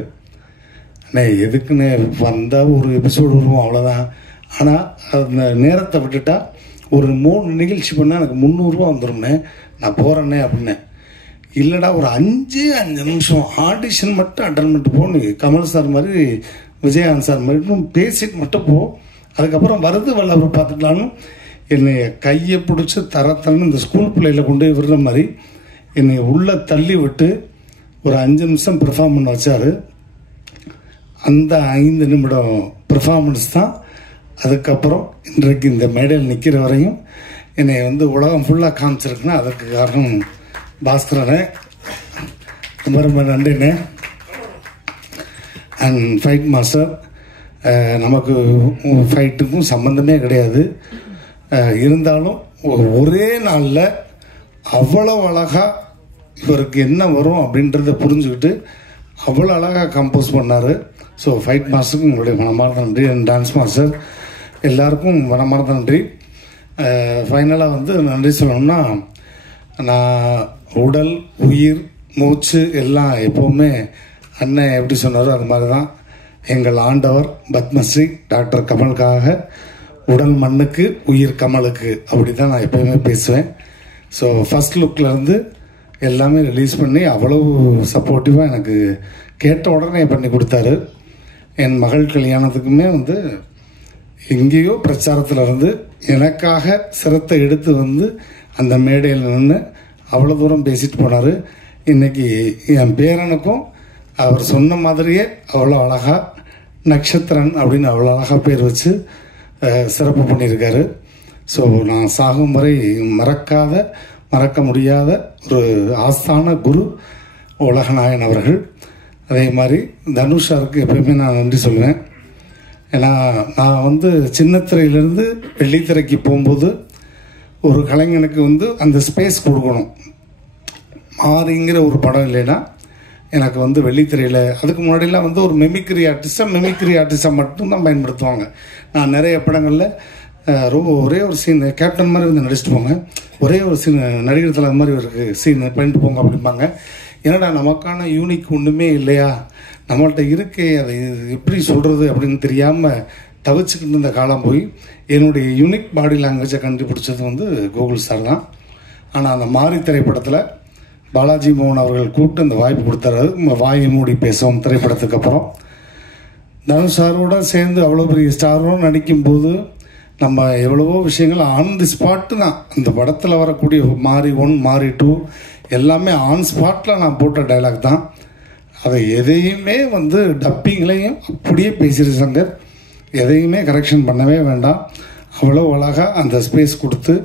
அண்ணே எதுக்குன்னு வந்தால் ஒரு எபிசோடு வருவோம் அவ்வளோதான். ஆனால் அந்த நேரத்தை விட்டுட்டா ஒரு 3 நிகழ்ச்சி பண்ணால் எனக்கு 300 ரூபா வந்துடும்ண்ணே, நான் போகிறேன்னே அப்படின்னேன். இல்லைடா ஒரு 5 நிமிஷம் ஆடிஷன் மட்டும் அட்டன் பண்ணிட்டு போ, நீ கமல் சார் மாதிரி விஜயகாந்த் சார் மாதிரி இன்னும் பேசிட்டு மட்டும் போ, அதுக்கப்புறம் வருது வல்லவர் பார்த்துக்கலான்னு என்னை கையை பிடிச்சி தரத்தன்னு இந்த ஸ்கூல் பிள்ளையில கொண்டு போய் விடுற மாதிரி என்னை உள்ளே தள்ளி விட்டு ஒரு 5 நிமிஷம் பெர்ஃபார்ம் பண்ண வச்சார். அந்த 5 நிமிடம் பெர்ஃபார்மன்ஸ் தான் அதுக்கப்புறம் இன்றைக்கு இந்த மேடையில் நிற்கிற வரையும் என்னை வந்து உலகம் ஃபுல்லாக காமிச்சிருக்குன்னா அதற்கு காரணம் பாஸ்கரனே. ரொம்ப ரொம்ப நன்றிண்ணே. அண்ட் ஃபைட் மாஸ்டர், நமக்கு ஃபைட்டுக்கும் சம்மந்தமே கிடையாது. இருந்தாலும் ஒரே நாளில் அவ்வளோ அழகாக இவருக்கு என்ன வரும் அப்படின்றத புரிஞ்சுக்கிட்டு அவ்வளோ அழகாக கம்போஸ் பண்ணார். ஸோ ஃபைட் மாஸ்டருக்கு உங்களுடைய மனமார்ந்த நன்றி. அண்ட் டான்ஸ் மாஸ்டர் எல்லாருக்கும் மனமார்ந்த நன்றி. ஃபைனலாக வந்து நன்றி சொல்லணும்னா, நான் உடல் உயிர் மூச்சு எல்லாம் எப்போவுமே அண்ணன் எப்படி சொன்னாரோ அது மாதிரி தான். எங்கள் ஆண்டவர் பத்மஸ்ரீ டாக்டர் கமலுக்காக உடல் மண்ணுக்கு உயிர் கமலுக்கு, அப்படி தான் நான் எப்போயுமே பேசுவேன். ஸோ ஃபஸ்ட் லுக்லேருந்து எல்லாமே ரிலீஸ் பண்ணி அவ்வளவு சப்போர்ட்டிவாக எனக்கு கேட்ட உடனே பண்ணி கொடுத்தாரு. என் மகள் கல்யாணத்துக்குமே வந்து எங்கேயோ பிரச்சாரத்தில் இருந்து எனக்காக சிரத்தை எடுத்து வந்து அந்த மேடையில் நின்று அவ்வளோ தூரம் பேசிட்டு போனார். இன்றைக்கி என் பேரனுக்கும் அவர் சொன்ன மாதிரியே அவ்வளோ அழகாக நட்சத்திரன் அப்படின்னு அவ்வளோ அழகாக பேர் வச்சு சிறப்பு பண்ணியிருக்காரு. ஸோ நான் சாகும் வரை மறக்க முடியாத ஒரு ஆஸ்தான குரு உலகநாயன் அவர்கள். அதே மாதிரி தனுஷாருக்கு எப்பயுமே நான் நன்றி சொல்லுவேன். ஏன்னா நான் வந்து சின்னத்திரையிலேருந்து வெள்ளித்திரைக்கு போகும்போது ஒரு கலைஞனுக்கு வந்து அந்த ஸ்பேஸ் கொடுக்கணும். மாறிங்கிற ஒரு படம் இல்லைன்னா எனக்கு வந்து வெள்ளித்திரையில் அதுக்கு முன்னாடிலாம் வந்து ஒரு மிமிக்ரி ஆர்டிஸ்டாக மட்டும்தான் பயன்படுத்துவாங்க. நான் நிறைய படங்களில் ஒரே ஒரு சீன் கேப்டன் மாதிரி வந்து நடிச்சுட்டு போங்க, ஒரே ஒரு சீன் நடிகர் தலை மாதிரி ஒரு சீன் பண்ணிட்டு போங்க அப்படிம்பாங்க. என்னடா நமக்கான யூனிக் ஒன்றுமே இல்லையா, நம்மள்கிட்ட இருக்கே, அதை எப்படி சொல்கிறது அப்படின்னு தெரியாமல் தவிச்சுக்கிட்டு இருந்த காலம் போய் என்னுடைய யூனிக் பாடி லாங்குவேஜை கண்டுபிடிச்சது வந்து கோகுல் சார் தான். ஆனால் அந்த மாரி திரைப்படத்தில் பாலாஜி மோகன் அவர்கள் கூப்பிட்டு அந்த வாய்ப்பு கொடுத்தாரு. வாயை மூடி பேசுவோம் திரைப்படத்துக்கு அப்புறம் தனுஷ் சாரோட சேர்ந்து அவ்வளோ பெரிய ஸ்டாரோடு நடிக்கும்போது நம்ம எவ்வளவோ விஷயங்கள் ஆன் தி ஸ்பாட்டு தான். அந்த படத்தில் வரக்கூடிய மாரி 1 மாரி 2 எல்லாமே ஆன் ஸ்பாட்டில் நான் போட்ட டைலாக் தான். அதை எதையுமே வந்து டப்பிங்லையும் அப்படியே பேசிட்டு சங்கர், எதையுமே கரெக்ஷன் பண்ணவே வேண்டாம். அவ்வளோ அழகாக அந்த ஸ்பேஸ் கொடுத்து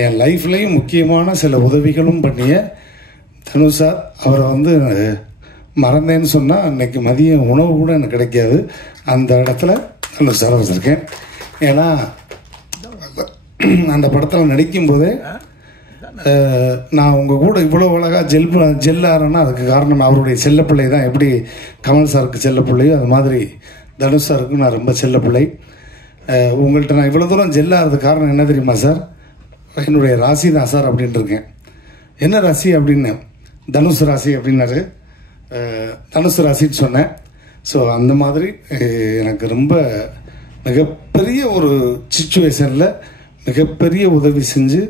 என் லைஃப்லேயும் முக்கியமான சில உதவிகளும் பண்ணிய தனுஷ் சார், அவரை வந்து மறந்தேன்னு சொன்னால் அன்றைக்கி மதியம் உணவு கூட எனக்கு கிடைக்காது. அந்த இடத்துல தனுஷ் சார் வச்சுருக்கேன். ஏன்னா அந்த படத்தில் நடிக்கும்போதே நான் உங்கள் கூட இவ்வளோ அழகாக ஜெல்லாகிறேன்னா அதுக்கு காரணம் அவருடைய செல்லப்பிள்ளை தான். எப்படி கமல் சாருக்கு செல்லப்பிள்ளையோ அது மாதிரி தனுஷ் சாருக்கு நான் ரொம்ப செல்லப்பிள்ளை. உங்கள்கிட்ட நான் இவ்வளோ தூரம் ஜெல்லாகிறதுக்கு காரணம் என்ன தெரியுமா சார்? என்னுடைய ராசி தான் சார் அப்படின்ட்டு இருக்கேன். என்ன ராசி அப்படின்னு, தனுசு ராசி அப்படின்னாரு. தனுசு ராசின்னு சொன்னேன். ஸோ அந்த மாதிரி எனக்கு ரொம்ப மிகப்பெரிய ஒரு சிச்சுவேஷனில் மிகப்பெரிய உதவி செஞ்சு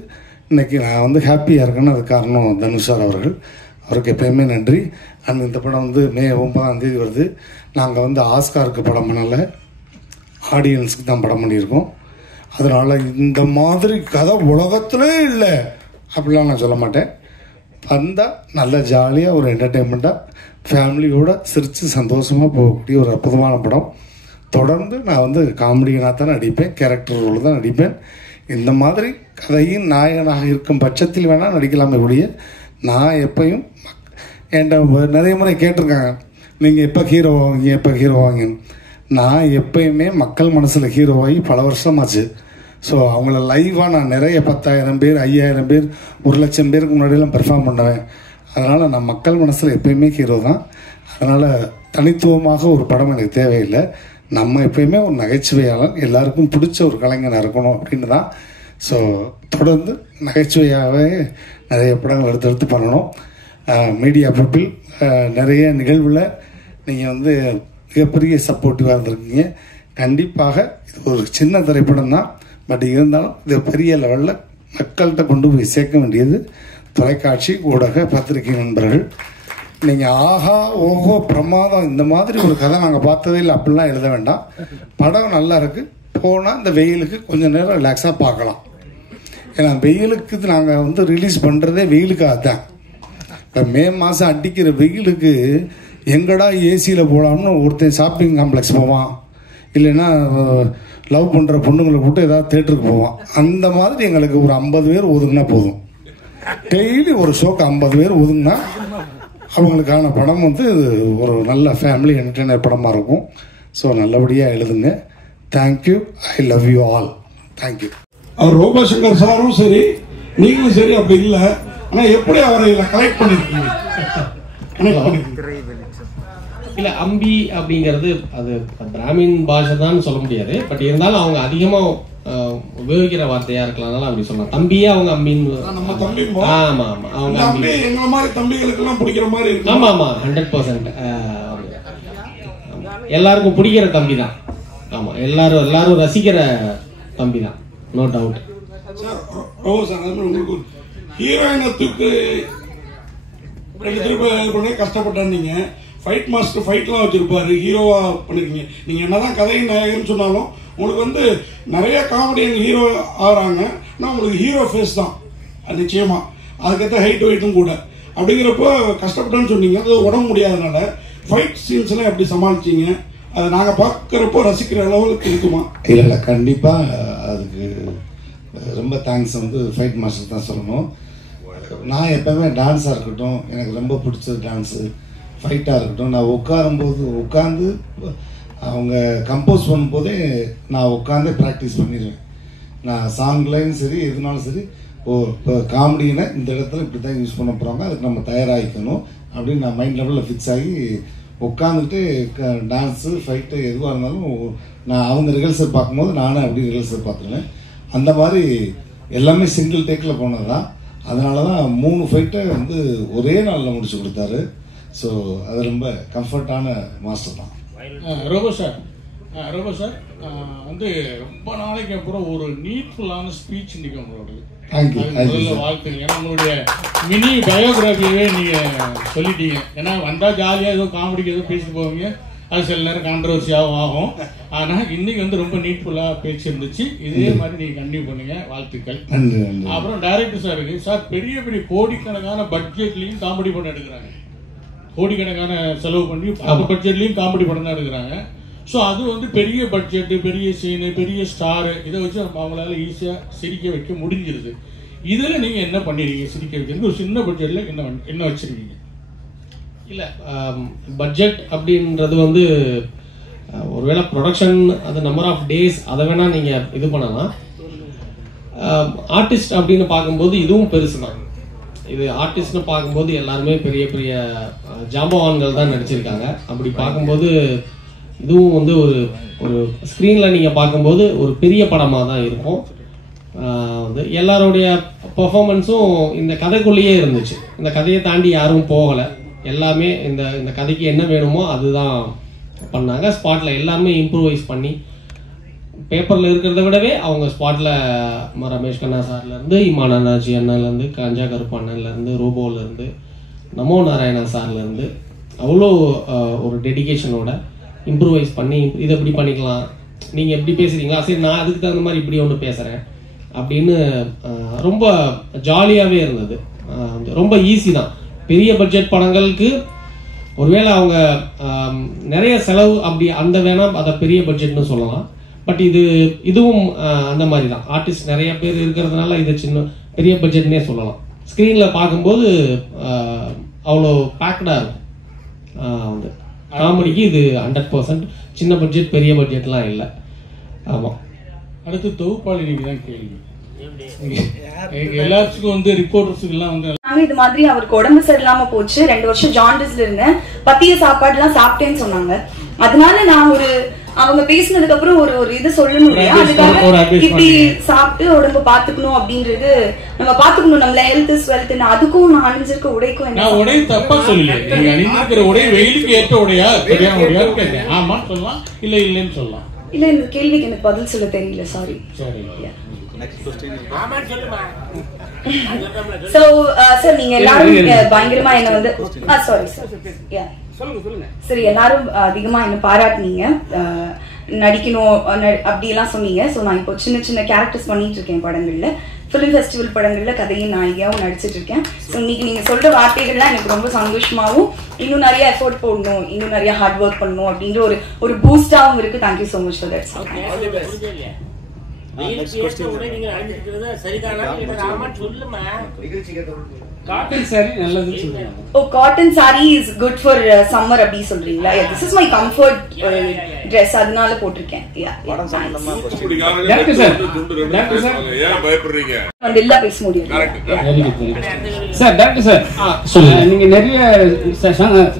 இன்றைக்கி நான் வந்து ஹாப்பியாக இருக்கேன்னு அது காரணம் தனுஷ் சார் அவர்கள். அவருக்கு எப்பயுமே நன்றி. அண்ட் இந்த படம் வந்து மே 9 வருது. நாங்கள் வந்து ஆஸ்காருக்கு படம் பண்ணலை, ஆடியன்ஸுக்கு தான் படம் பண்ணியிருக்கோம். அதனால் இந்த மாதிரி கதை உலகத்திலே இல்லை அப்படிலாம் நான் சொல்ல மாட்டேன். வந்தால் நல்ல ஜாலியாக ஒரு என்டர்டெயின்மெண்ட்டாக ஃபேமிலியோடு சிரித்து சந்தோஷமாக போகக்கூடிய ஒரு அற்புதமான படம். தொடர்ந்து நான் வந்து காமெடியனாக தான் நடிப்பேன், கேரக்டர் ரோல் தான் நடிப்பேன். இந்த மாதிரி கதையின் நாயகனாக இருக்கும் பட்சத்தில் வேணால் நடிக்கலாமே ஒழிய நான் எப்பையும் என்கிட்ட நிறைய முறை கேட்டிருக்காங்க, நீங்கள் எப்போ ஹீரோ வாங்கின்னு. நான் எப்பயுமே மக்கள் மனசில் ஹீரோவாகி பல வருஷமாச்சு. ஸோ அவங்கள லைவாக நான் நிறைய 10,000 பேர் 5,000 பேர் 1,00,000 பேருக்கு முன்னாடியெல்லாம் பெர்ஃபார்ம் பண்ணுவேன். அதனால் நான் மக்கள் மனசில் எப்பயுமே ஹீரோ தான். அதனால் தனித்துவமாக ஒரு படம் எனக்கு தேவையில்லை. நம்ம எப்பயுமே ஒரு நகைச்சுவையாளர், எல்லாருக்கும் பிடிச்ச ஒரு கலைஞனாக இருக்கணும் அப்படின்னு தான். ஸோ தொடர்ந்து நகைச்சுவையாகவே நிறைய படங்கள் எடுத்து பண்ணணும். மீடியா பீப்புள் நிறைய நிகழ்வில் நீங்கள் வந்து மிகப்பெரிய சப்போர்ட்டிவாக இருந்திருக்கீங்க. கண்டிப்பாக இது ஒரு சின்ன திரைப்படம் தான், பட் இருந்தாலும் இது பெரிய லெவலில் மக்கள்கிட்ட கொண்டு போய் சேர்க்க வேண்டியது தொலைக்காட்சி ஊடக பத்திரிகை நண்பர்கள். நீங்கள் ஆஹா ஓஹோ பிரமாதம் இந்த மாதிரி ஒரு கதை நாங்கள் பார்த்ததே இல்லை அப்படிலாம் எழுத வேண்டாம். படம் நல்லா இருக்குது, போனால் இந்த வெயிலுக்கு கொஞ்சம் நேரம் ரிலாக்ஸாக பார்க்கலாம். ஏன்னா வெயிலுக்கு நாங்கள் வந்து ரிலீஸ் பண்ணுறதே வெயிலுக்காக தான். இப்போ மே மாதம் அடிக்கிற வெயிலுக்கு எங்கடா ஏசியில் போகலாம்னு ஒருத்தன் ஷாப்பிங் காம்ப்ளெக்ஸ் போவான், இல்லைன்னா லவ் பண்ணுற பொண்ணுங்களை கூட்டு ஏதாவது தேட்டருக்கு போவான். அந்த மாதிரி எங்களுக்கு ஒரு 50 பேர் ஒதுங்கினா போதும். டெய்லி ஒரு ஷோக்கு 50 பேர் ஒதுங்கினா அவங்களுக்கான படம் வந்து ஒரு நல்ல ஃபேமிலி என்டர்டெய்னர் படமாக இருக்கும். ஸோ நல்லபடியாக எழுதுங்க. Thank you. I love you all. Thank you. அவர் ரோபோசங்கர் சாரும் சரி, நீங்களும் சரி அப்படி இல்லை. ஆனால் எப்படி அவரை கலெக்ட் பண்ணியிருக்கீங்க? இல்லை அம்பி அப்படிங்கிறது அது பிராமின் பாஷை தான் சொல்ல முடியாது. பட் இருந்தாலும் அவங்க அதிகமாக உபயோகிக்கிற வார்த்தையா இருக்கலாம், அதனால அப்படி சொல்லலாம். தம்பியே அவங்க அம்பின்னு. ஆமா ஆமா, அவங்க அம்பி எங்களை மாதிரி தம்பிகளுக்கு எல்லாம் பிடிக்கிற மாதிரி இருக்கு. ஆமா ஆமா, 100% எல்லாருக்கும் பிடிக்கிற தம்பி தான். ஆமா, எல்லாரும் ரசிக்கிற தம்பி தான், நோ டவுட். உங்களுக்கு ஹீரோயினத்துக்கு கஷ்டப்பட்டீங்க, ஃபைட் மாஸ்டர் ஃபைட்லாம் வச்சிருப்பாரு, ஹீரோவா பண்ணிருக்கீங்க. நீங்க என்னதான் கதையின் நாயகன்னு சொன்னாலும் உங்களுக்கு வந்து நிறைய காமெடியன் ஹீரோ ஆகிறாங்க. ஆனால் உங்களுக்கு ஹீரோ ஃபேஸ் தான் அது நிச்சயமா. அதுக்கேற்ற ஹைட் வெயிட்டும் கூட. அப்படிங்கிறப்போ கஷ்டப்பட்டேன்னு சொன்னீங்க, அது உடம்பு முடியாதனால ஃபைட் சீன்ஸ் எல்லாம் எப்படி சமாளிச்சீங்க? அதை நாங்கள் பார்க்குறப்போ ரசிக்கிற அளவுக்கு இருக்குமா? இல்லை, கண்டிப்பாக அதுக்கு ரொம்ப தேங்க்ஸ் வந்து ஃபைட் மாஸ்டர் தான் சொல்லணும். நான் எப்போவுமே டான்ஸாக இருக்கட்டும், எனக்கு ரொம்ப பிடிச்சது டான்ஸு, ஃபைட்டாக இருக்கட்டும், நான் உட்காந்து அவங்க கம்போஸ் பண்ணும்போதே நான் உட்காந்து ப்ராக்டிஸ் பண்ணிடுவேன். நான் சாங்லையும் சரி எதுனாலும் சரி, இப்போ காமெடினா இந்த இடத்துல இப்படி தான் யூஸ் பண்ண போகிறாங்க, அதுக்கு நம்ம தயாராகிக்கணும் அப்படின்னு நான் மைண்ட் லெவலில் ஃபிக்ஸ் ஆகி உட்காந்துட்டு டான்ஸு ஃபைட்டு எதுவாக இருந்தாலும் நான் அவங்க ரிஹர்சல் பார்க்கும்போது நானும் அப்படி ரிஹர்சல் பார்த்துருவேன். அந்த மாதிரி எல்லாமே சிங்கிள் டேக்கில் போனது தான். அதனால தான் 3 ஃபைட்டை வந்து ஒரே நாளில் முடிச்சு கொடுத்தாரு. ஸோ அது ரொம்ப கம்ஃபர்டான மாஸ்டர் தான். ரோபோ சார் வந்து ரொம்ப நாளைக்கு அப்புறம் ஒரு நீட்ஃபுல்லான ஸ்பீச் இன்னைக்கு உங்களோடது. முதல்ல வாழ்த்துங்க. ஏன்னா உங்களுடைய மினி பயோகிராஃபியவே நீங்கள் சொல்லிட்டீங்க. ஏன்னா வந்தால் ஜாலியாக ஏதோ காமெடிக்கு ஏதோ பேசிட்டு போவீங்க, அது சில நேரம் கான்ட்ரவர்சியாகவும் ஆகும். ஆனால் இன்னைக்கு வந்து ரொம்ப நீட்ஃபுல்லாக பேச்சு இருந்துச்சு. இதே மாதிரி நீங்கள் கண்டினியூ பண்ணுங்க, வாழ்த்துக்கள். அப்புறம் டைரக்டர் சாருக்கு சார் பெரிய பெரிய கோடிக்கணக்கான பட்ஜெட்லையும் காமெடி படம் எடுக்கிறாங்க, கோடிக்கணக்கான செலவு பண்ணி அந்த பட்ஜெட்லையும் காமெடி படம் தான் எடுக்கிறாங்க. ஸோ அது வந்து பெரிய பட்ஜெட்டு, பெரிய சீனு, பெரிய ஸ்டாரு, இதை வச்சு அவங்களால ஈஸியாக சிரிக்க வைக்க முடிஞ்சிருது. இதில் நீங்கள் என்ன பண்ணிடுறீங்க சிரிக்க வைக்கிறது? ஒரு சின்ன பட்ஜெட்டில் என்ன வச்சுருக்கீங்க? இல்லை, பட்ஜெட் அப்படின்றது வந்து ஒருவேளை ப்ரொடக்ஷன், அது நம்பர் ஆஃப் டேஸ், அதை வேணால் நீங்கள் இது பண்ணலாம். ஆர்டிஸ்ட் அப்படின்னு பார்க்கும்போது இதுவும் பெருசு தான். இது ஆர்டிஸ்ட்னு பார்க்கும்போது எல்லாருமே பெரிய பெரிய ஜாம்பவான்கள் தான் நடிச்சிருக்காங்க. அப்படி பார்க்கும்போது இதுவும் வந்து ஒரு ஸ்க்ரீனில் நீங்கள் பார்க்கும்போது ஒரு பெரிய படமாக தான் இருக்கும். எல்லாருடைய பெர்ஃபார்மன்ஸும் இந்த கதைக்குள்ளேயே இருந்துச்சு. இந்த கதையை தாண்டி யாரும் போகலை. எல்லாமே இந்த கதைக்கு என்ன வேணுமோ அதுதான் பண்ணாங்க. ஸ்பாட்டில் எல்லாமே இம்ப்ரூவைஸ் பண்ணி பேப்பரில் இருக்கிறத விடவே அவங்க ஸ்பாட்டில் ரமேஷ் கண்ணா சார்லேருந்து, இமான் அண்ணாச்சி அண்ணன்லேருந்து, காஞ்சா கருப்பு அண்ணன்லேருந்து, ரோபோலேருந்து, நமோ நாராயணா சார்லேருந்து அவ்வளோ ஒரு டெடிகேஷனோட இம்ப்ரூவைஸ் பண்ணி இதை எப்படி பண்ணிக்கலாம், நீங்கள் எப்படி பேசுகிறீங்களா, சரி நான் அதுக்கு தகுந்த மாதிரி இப்படி ஒன்று பேசுகிறேன் அப்படின்னு ரொம்ப ஜாலியாகவே இருந்தது. ரொம்ப ஈஸி தான். பெரிய பட்ஜெட் படங்களுக்கு ஒருவேளை அவங்க நிறைய செலவு அப்படி அந்த வேணாம் அதை பெரிய பட்ஜெட்னு சொல்லலாம். பட் இதுவும் அந்த மாதிரி தான். ஆர்டிஸ்ட் நிறைய பேர் இருக்கிறதுனால இது சின்ன பெரிய பட்ஜெட்னே சொல்லலாம். ஸ்க்ரீனில் பார்க்கும்போது அவ்வளோ பேக்டாக இருக்கும். வந்து காமெடிக்கு இது 100% சின்ன பட்ஜெட் பெரிய பட்ஜெட்லாம் இல்லை. ஆமாம். அடுத்து தொகுப்பாளி நீங்கள் தான் கேள்வி. எல்லாத்துக்கும் வந்து ரிப்போர்ட்டர்ஸுக்கு எல்லாம் வந்து இது மாதிரி அவருக்கு உடம்பு சரியில்லாம போச்சு, 2 வருஷம் ஜாண்டிஸ்ல இருந்தேன், பத்திய சாப்பாடு எல்லாம் சாப்பிட்டேன்னு சொன்னாங்க. அதனால நான் அவங்க பேசினதுக்கு அப்புறம் ஒரு இது சொல்லணும் இல்லையா, அதுக்காக இப்படி சாப்பிட்டு உடம்பு பாத்துக்கணும் அப்படின்றது நம்ம பாத்துக்கணும். நம்மள ஹெல்த் இஸ் வெல்த். அதுக்கும் நான் அணிஞ்சிருக்க உடைக்கும் என்ன உடை தப்பா சொல்லல. நீங்க அணிஞ்சிருக்கிற உடை வெயிலுக்கு ஏற்ற உடையா சரியான உடையா கேட்டேன். ஆமா சொல்லலாம், இல்ல இல்லன்னு சொல்லலாம். இல்ல இந்த கேள்விக்கு எனக்கு பதில் சொல்ல தெரியல, சாரி. சோ சார் நீங்க எல்லாரும் பயங்கரமா என்ன வந்து சாரி சார் சரி எல்லாரும் அதிகமா என்ன பாராட்டினீங்க, நடிக்கணும் அப்படி எல்லாம் சொன்னீங்க. ஸோ நான் இப்போ சின்ன சின்ன கேரக்டர்ஸ் பண்ணிட்டு இருக்கேன் படங்கள்ல, ஃபிலிம் ஃபெஸ்டிவல் படங்கள்ல கதையின் நாயகியாவும் நடிச்சிட்டு இருக்கேன். ஸோ இன்னைக்கு நீங்க சொல்ற வார்த்தைகள்லாம் எனக்கு ரொம்ப சந்தோஷமாவும், இன்னும் நிறைய எஃபோர்ட் போடணும், இன்னும் நிறைய ஹார்ட் ஒர்க் பண்ணணும் அப்படின்ற ஒரு பூஸ்டாவும் இருக்கு. Thank you so much for that. Cotton sari நல்லது சொல்றீங்க. Oh cotton sari is good for summer அப்படி சொல்றீங்களா? This is my comfort Dress அதனால போட்டிருக்கேன். டாக்டர் சார் ஏன் பயப்படுறீங்க? வந்து இல்ல பேச முடியாது. சார் டாக்டர் சார் சொல்லுங்க. நீங்க நிறைய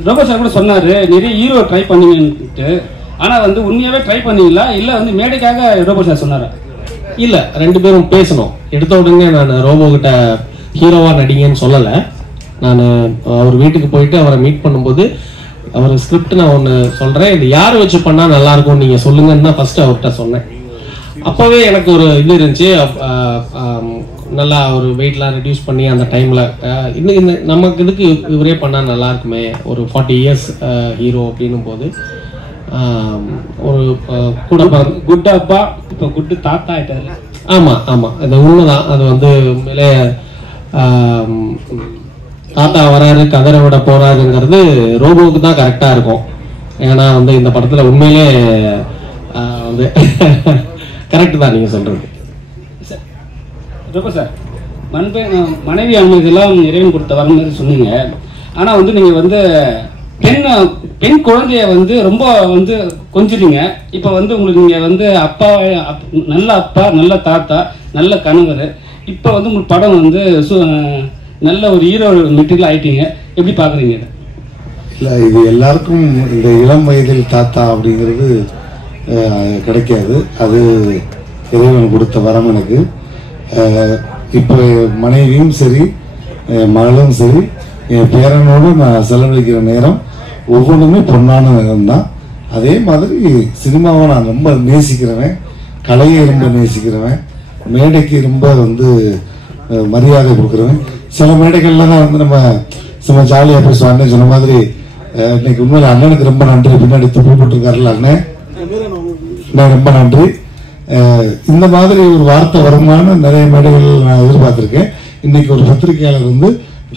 ரோபோ சார் கூட சொன்னாரு நிறைய ஹீரோ ட்ரை பண்ணீங்கன்ட்டு. ஆனா வந்து உண்மையாவே ட்ரை பண்ணீங்களா இல்ல வந்து மேடைக்காக ரோபோ சார் சொன்னாரா? இல்ல, 2 பேரும் பேசணும். எடுத்த உடனே நான் ரோபோ கிட்ட ஹீரோவா நடிங்கன்னு சொல்லலை. நான் அவர் வீட்டுக்கு போயிட்டு அவரை மீட் பண்ணும்போது அவர் ஸ்கிரிப்ட் நான் ஒன்று சொல்கிறேன், இது யார் வச்சு பண்ணால் நல்லா இருக்கும்னு நீங்கள் சொல்லுங்கன்னு தான் ஃபர்ஸ்ட் அவர்கிட்ட சொன்னேன். அப்போவே எனக்கு ஒரு இது இருந்துச்சு, நல்லா ஒரு வெயிட்லாம் ரெடியூஸ் பண்ணி அந்த டைமில் இன்னும் இந்த நமக்கு இதுக்கு இவரே பண்ணால் நல்லா இருக்குமே, ஒரு 40 இயர்ஸ் ஹீரோ அப்படின்னும் போது ஒரு கூட குட் அப்பா இப்போ குட்டு தாத்தா ஆயிட்டாரு. ஆமாம் ஆமாம், அது உண்மைதான். அது வந்து உண்மையிலே தாத்தா வராரு கதரை விட போறாருங்கிறது ரோபோவுக்கு தான் கரெக்டாக இருக்கும். ஏன்னா வந்து இந்த படத்தில் உண்மையிலே வந்து கரெக்டு தான் நீங்கள் சொல்கிறது. ரோபோ சார், மனைவி அனுமதியெல்லாம் இறைவன் கொடுத்த வர மாதிரி சொன்னீங்க. ஆனால் வந்து நீங்கள் வந்து பெண் குழந்தைய வந்து ரொம்ப வந்து கொஞ்சிறீங்க. இப்போ வந்து உங்களுக்கு நீங்கள் வந்து அப்பா, நல்ல அப்பா, நல்ல தாத்தா, நல்ல கணவர், இப்போ வந்து உங்களுக்கு படம் வந்து நல்ல ஒரு ஹீரோ மெட்டீரியல் ஆயிட்டீங்க. எப்படி பார்க்குறீங்க? இல்லை, இது எல்லாருக்கும் இந்த இளம் வயதில் தாத்தா அப்படிங்கிறது கிடைக்காது. அது இறைவன் கொடுத்த வரம் எனக்கு. இப்போ மனைவியும் சரி, மகளும் சரி, என் பேரனோடு நான் செலவழிக்கிற நேரம் ஒவ்வொன்றுமே பொன்னான நேரம் தான். அதே மாதிரி சினிமாவை நான் ரொம்ப நேசிக்கிறவன், கலையை ரொம்ப நேசிக்கிறவன், மேடைக்கு ரொம்ப வந்து மரியாதை கொடுக்குறவன். சில மேடைகள்லாம் தான் வந்து நம்ம சும்மா ஜாலியாக பேசுவோம். அண்ணன் சொன்ன மாதிரி இன்னைக்கு உண்மையில அண்ணனுக்கு ரொம்ப நன்றி. பின்னாடி துப்பு போட்டிருக்காருல்ல அண்ணன், ரொம்ப நன்றி. இந்த மாதிரி ஒரு வார்த்தை வருமானு நிறைய மேடைகள் நான் எதிர்பார்த்திருக்கேன். இன்னைக்கு ஒரு பத்திரிகையாளர் வந்து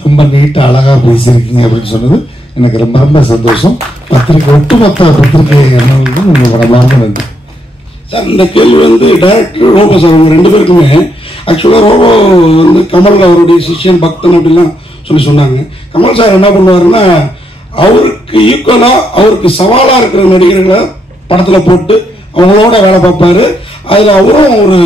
ரொம்ப நீட்டா அழகா பேசியிருக்கீங்க அப்படின்னு சொன்னது எனக்கு ரொம்ப ரொம்ப சந்தோஷம். பத்திரிகை ஒட்டுமொத்த பத்திரிகை அண்ணனுக்கும் உங்களுக்கு மனமார்ந்த நன்றி சார். இந்த கேள்வி வந்து டைரக்டர் ரோபோ சார் அவங்க 2 பேருக்குமே ஆக்சுவலாக ரோபோ வந்து கமல் அவருடைய சிஷ்யன் பக்தன் அப்படிலாம் சொன்னாங்க. கமல் சார் என்ன பண்ணுவாருன்னா அவருக்கு ஈக்குவலா அவருக்கு சவாலா இருக்கிற நடிகர்களை படத்துல போட்டு அவங்களோட வேலை பார்ப்பாரு. அதுல அவரும் ஒரு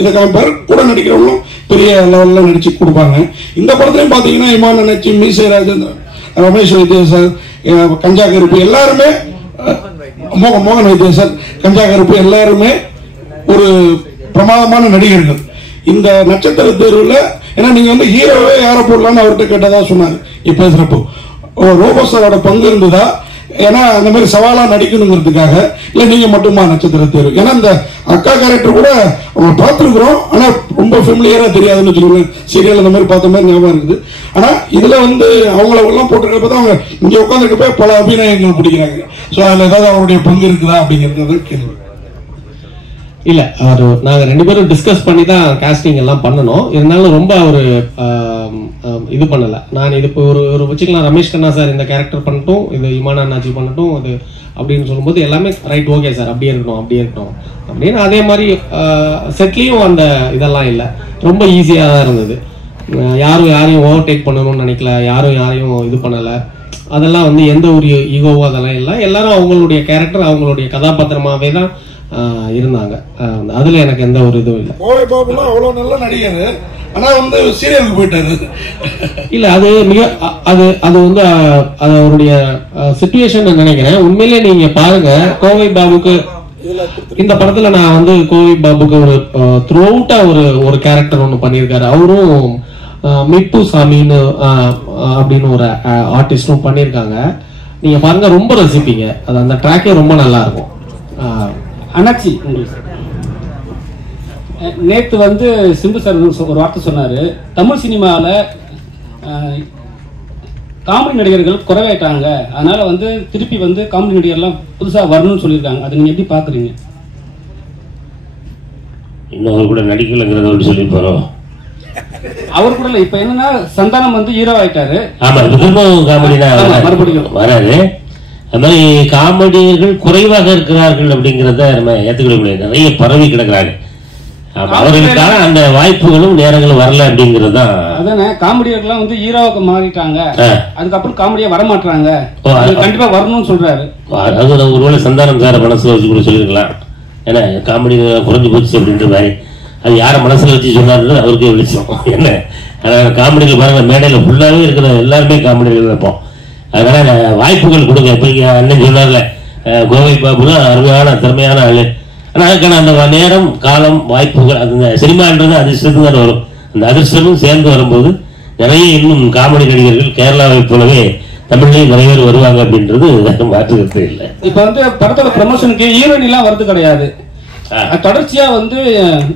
இதை காமிப்பாரு, கூட நடிக்கிறவங்களும் பெரிய லெவல்ல நடிச்சு கொடுப்பாங்க. இந்த படத்துலயும் பாத்தீங்கன்னா இமான் நச்சி, மீசை ராஜேந்திரன், ரமேஷ் வைத்தியசார், கஞ்சா கருப்பு எல்லாருமே, மோகன் வைத்தியசார், கஞ்சா கருப்பு எல்லாருமே ஒரு பிரமாதமான நடிகர்கள். இந்த நட்சத்திர தேர்வுல ஏன்னா நீங்க வந்து ஹீரோவே யாரை போடலான்னு அவர்கிட்ட கேட்டதா சொன்னாரு. இப்ப பேசுறப்போ ரோபோ சாரோட பங்கு இருந்ததா, ஏன்னா அந்த மாதிரி சவாலா நடிக்கணுங்கிறதுக்காக, இல்ல நீங்க மட்டுமா நட்சத்திர தேர்வு? ஏன்னா இந்த அக்கா கேரக்டர் கூட அவங்க பார்த்துருக்குறோம், ஆனா ரொம்ப ஃபெமிலியரா தெரியாதுன்னு வச்சுக்கோங்க. சீரியல் அந்த மாதிரி பார்த்த மாதிரி ஞாபகம் இருக்குது. ஆனா இதுல வந்து அவங்கள எல்லாம் போட்டுருக்கப்ப தான் அவங்க இங்க உட்காந்துருக்கப்ப பல அபிநயங்கள் பிடிக்கிறாங்க. ஸோ அதுல ஏதாவது அவருடைய பங்கு இருக்குதா அப்படிங்கிறது கேள்வி. இல்ல, நாங்க 2 பேரும் டிஸ்கஸ் பண்ணி தான் காஸ்டிங் எல்லாம் பண்ணணும். இருந்தாலும் ரொம்ப ஒரு இது பண்ணல. நான் இது இப்போ ஒரு வச்சுக்கலாம், ரமேஷ் கண்ணா சார் இந்த கேரக்டர் பண்ணட்டும், இது இமான் அண்ணாச்சி பண்ணட்டும், அது அப்படின்னு சொல்லும்போது எல்லாமே ரைட், ஓகே சார், அப்படியே இருக்கட்டும் அப்படின்னு. அதே மாதிரி செட்லேயும் அந்த இதெல்லாம் இல்லை, ரொம்ப ஈஸியாக தான் இருந்தது. யாரையும் ஓவர்டேக் பண்ணணும்னு நினைக்கல, யாரையும் இது பண்ணலை. அதெல்லாம் வந்து எந்த ஒரு ஈகோவோ அதெல்லாம் இல்லை. எல்லாரும் அவங்களுடைய கேரக்டர், அவங்களுடைய கதாபாத்திரமாகவே தான் இருந்தாங்க. அதுல எனக்கு எந்த ஒரு இதுவும் இல்லை. கோவை பாபுலாம் அவ்வளவு நல்ல நடிகர், ஆனா வந்து சீரியலுக்கு போயிட்டாரு. இல்ல, அது மிக அது வந்து அது அவருடைய சிச்சுவேஷன் நினைக்கிறேன். உண்மையிலே நீங்க பாருங்க, கோவை பாபுக்கு இந்த படத்துல நான் வந்து கோவை பாபுக்கு ஒரு த்ரூ அவுட்டா ஒரு கேரக்டர் ஒன்று பண்ணியிருக்காரு. அவரும் மிட்டு சாமின்னு அப்படின்னு ஒரு ஆர்டிஸ்டும் பண்ணியிருக்காங்க. நீங்க பாருங்க, ரொம்ப ரசிப்பீங்க. அது அந்த ட்ராக்கே ரொம்ப நல்லா இருக்கும். அண்ணாச்சி, நேற்று வந்து சிம்பு சார் ஒரு வார்த்தை சொன்னாரு, தமிழ் சினிமாவில் காமெடி நடிகர்கள் குறைவாயிட்டாங்க, அதனால வந்து திருப்பி வந்து காமெடி நடிகர்லாம் புதுசாக வரணும்னு சொல்லியிருக்காங்க. அதை நீங்க எப்படி பாக்குறீங்க? இன்னும் அவர் கூட நடிக்கலைங்கிறத அப்படி சொல்லியிருப்பாரோ? அவர் கூட இல்லை. இப்ப என்னன்னா சந்தானம் வந்து ஹீரோ ஆயிட்டாரு. ஆமா, திரும்பவும் காமெடி தான் மறுபடியும் வராது. அது மாதிரி காமெடியர்கள் குறைவாக இருக்கிறார்கள் அப்படிங்கிறத நம்ம ஏற்றுக்கிட முடியாது. நிறைய பரவி கிடக்குறாங்க. அவர்களுக்கான அந்த வாய்ப்புகளும் நேரங்களும் வரல அப்படிங்கிறது தான். அதானே, காமெடியர்கள்லாம் வந்து ஹீரோவுக்கு மாறிட்டாங்க, அதுக்கப்புறம் காமெடியா வரமாட்டாங்க, கண்டிப்பா வரணும்னு சொல்றாரு. அதாவது ஒருவேளை சந்தானம் சார மனசுல வச்சு கூட சொல்லியிருக்கலாம். ஏன்னா காமெடி குறைஞ்சு போச்சு அப்படின்ற மாதிரி. அது யார மனசுல வச்சு சொன்னாரு அவருக்கே வெளிச்சம் என்ன ஆனால் காமெடிகள் பாருங்க, மேடையில் ஃபுல்லாகவே இருக்கிற எல்லாருமே காமெடிகள் வைப்போம். அதனால் வாய்ப்புகள் கொடுங்க. இப்போ அண்ணன் சொன்னார்ல, கோவை பாபுலாம் அருமையான திறமையான ஆள். ஆனால் அதுக்கான அந்த நேரம், காலம், வாய்ப்புகள், அந்த சினிமான்றது அதிர்ஷ்டத்துக்கு தான் வரும். அந்த அதிர்ஷ்டமும் சேர்ந்து வரும்போது நிறைய இன்னும் காமெடி நடிகர்கள் கேரளாவை போலவே தமிழ்லையும் நிறைய பேர் வருவாங்க அப்படின்றது மாற்றுக்கிறது இல்லை. இப்போ வந்து படத்தோட ப்ரமோஷனுக்கு ஹீரோயின் எல்லாம் வரது கிடையாது, தொடர்ச்சியா வந்து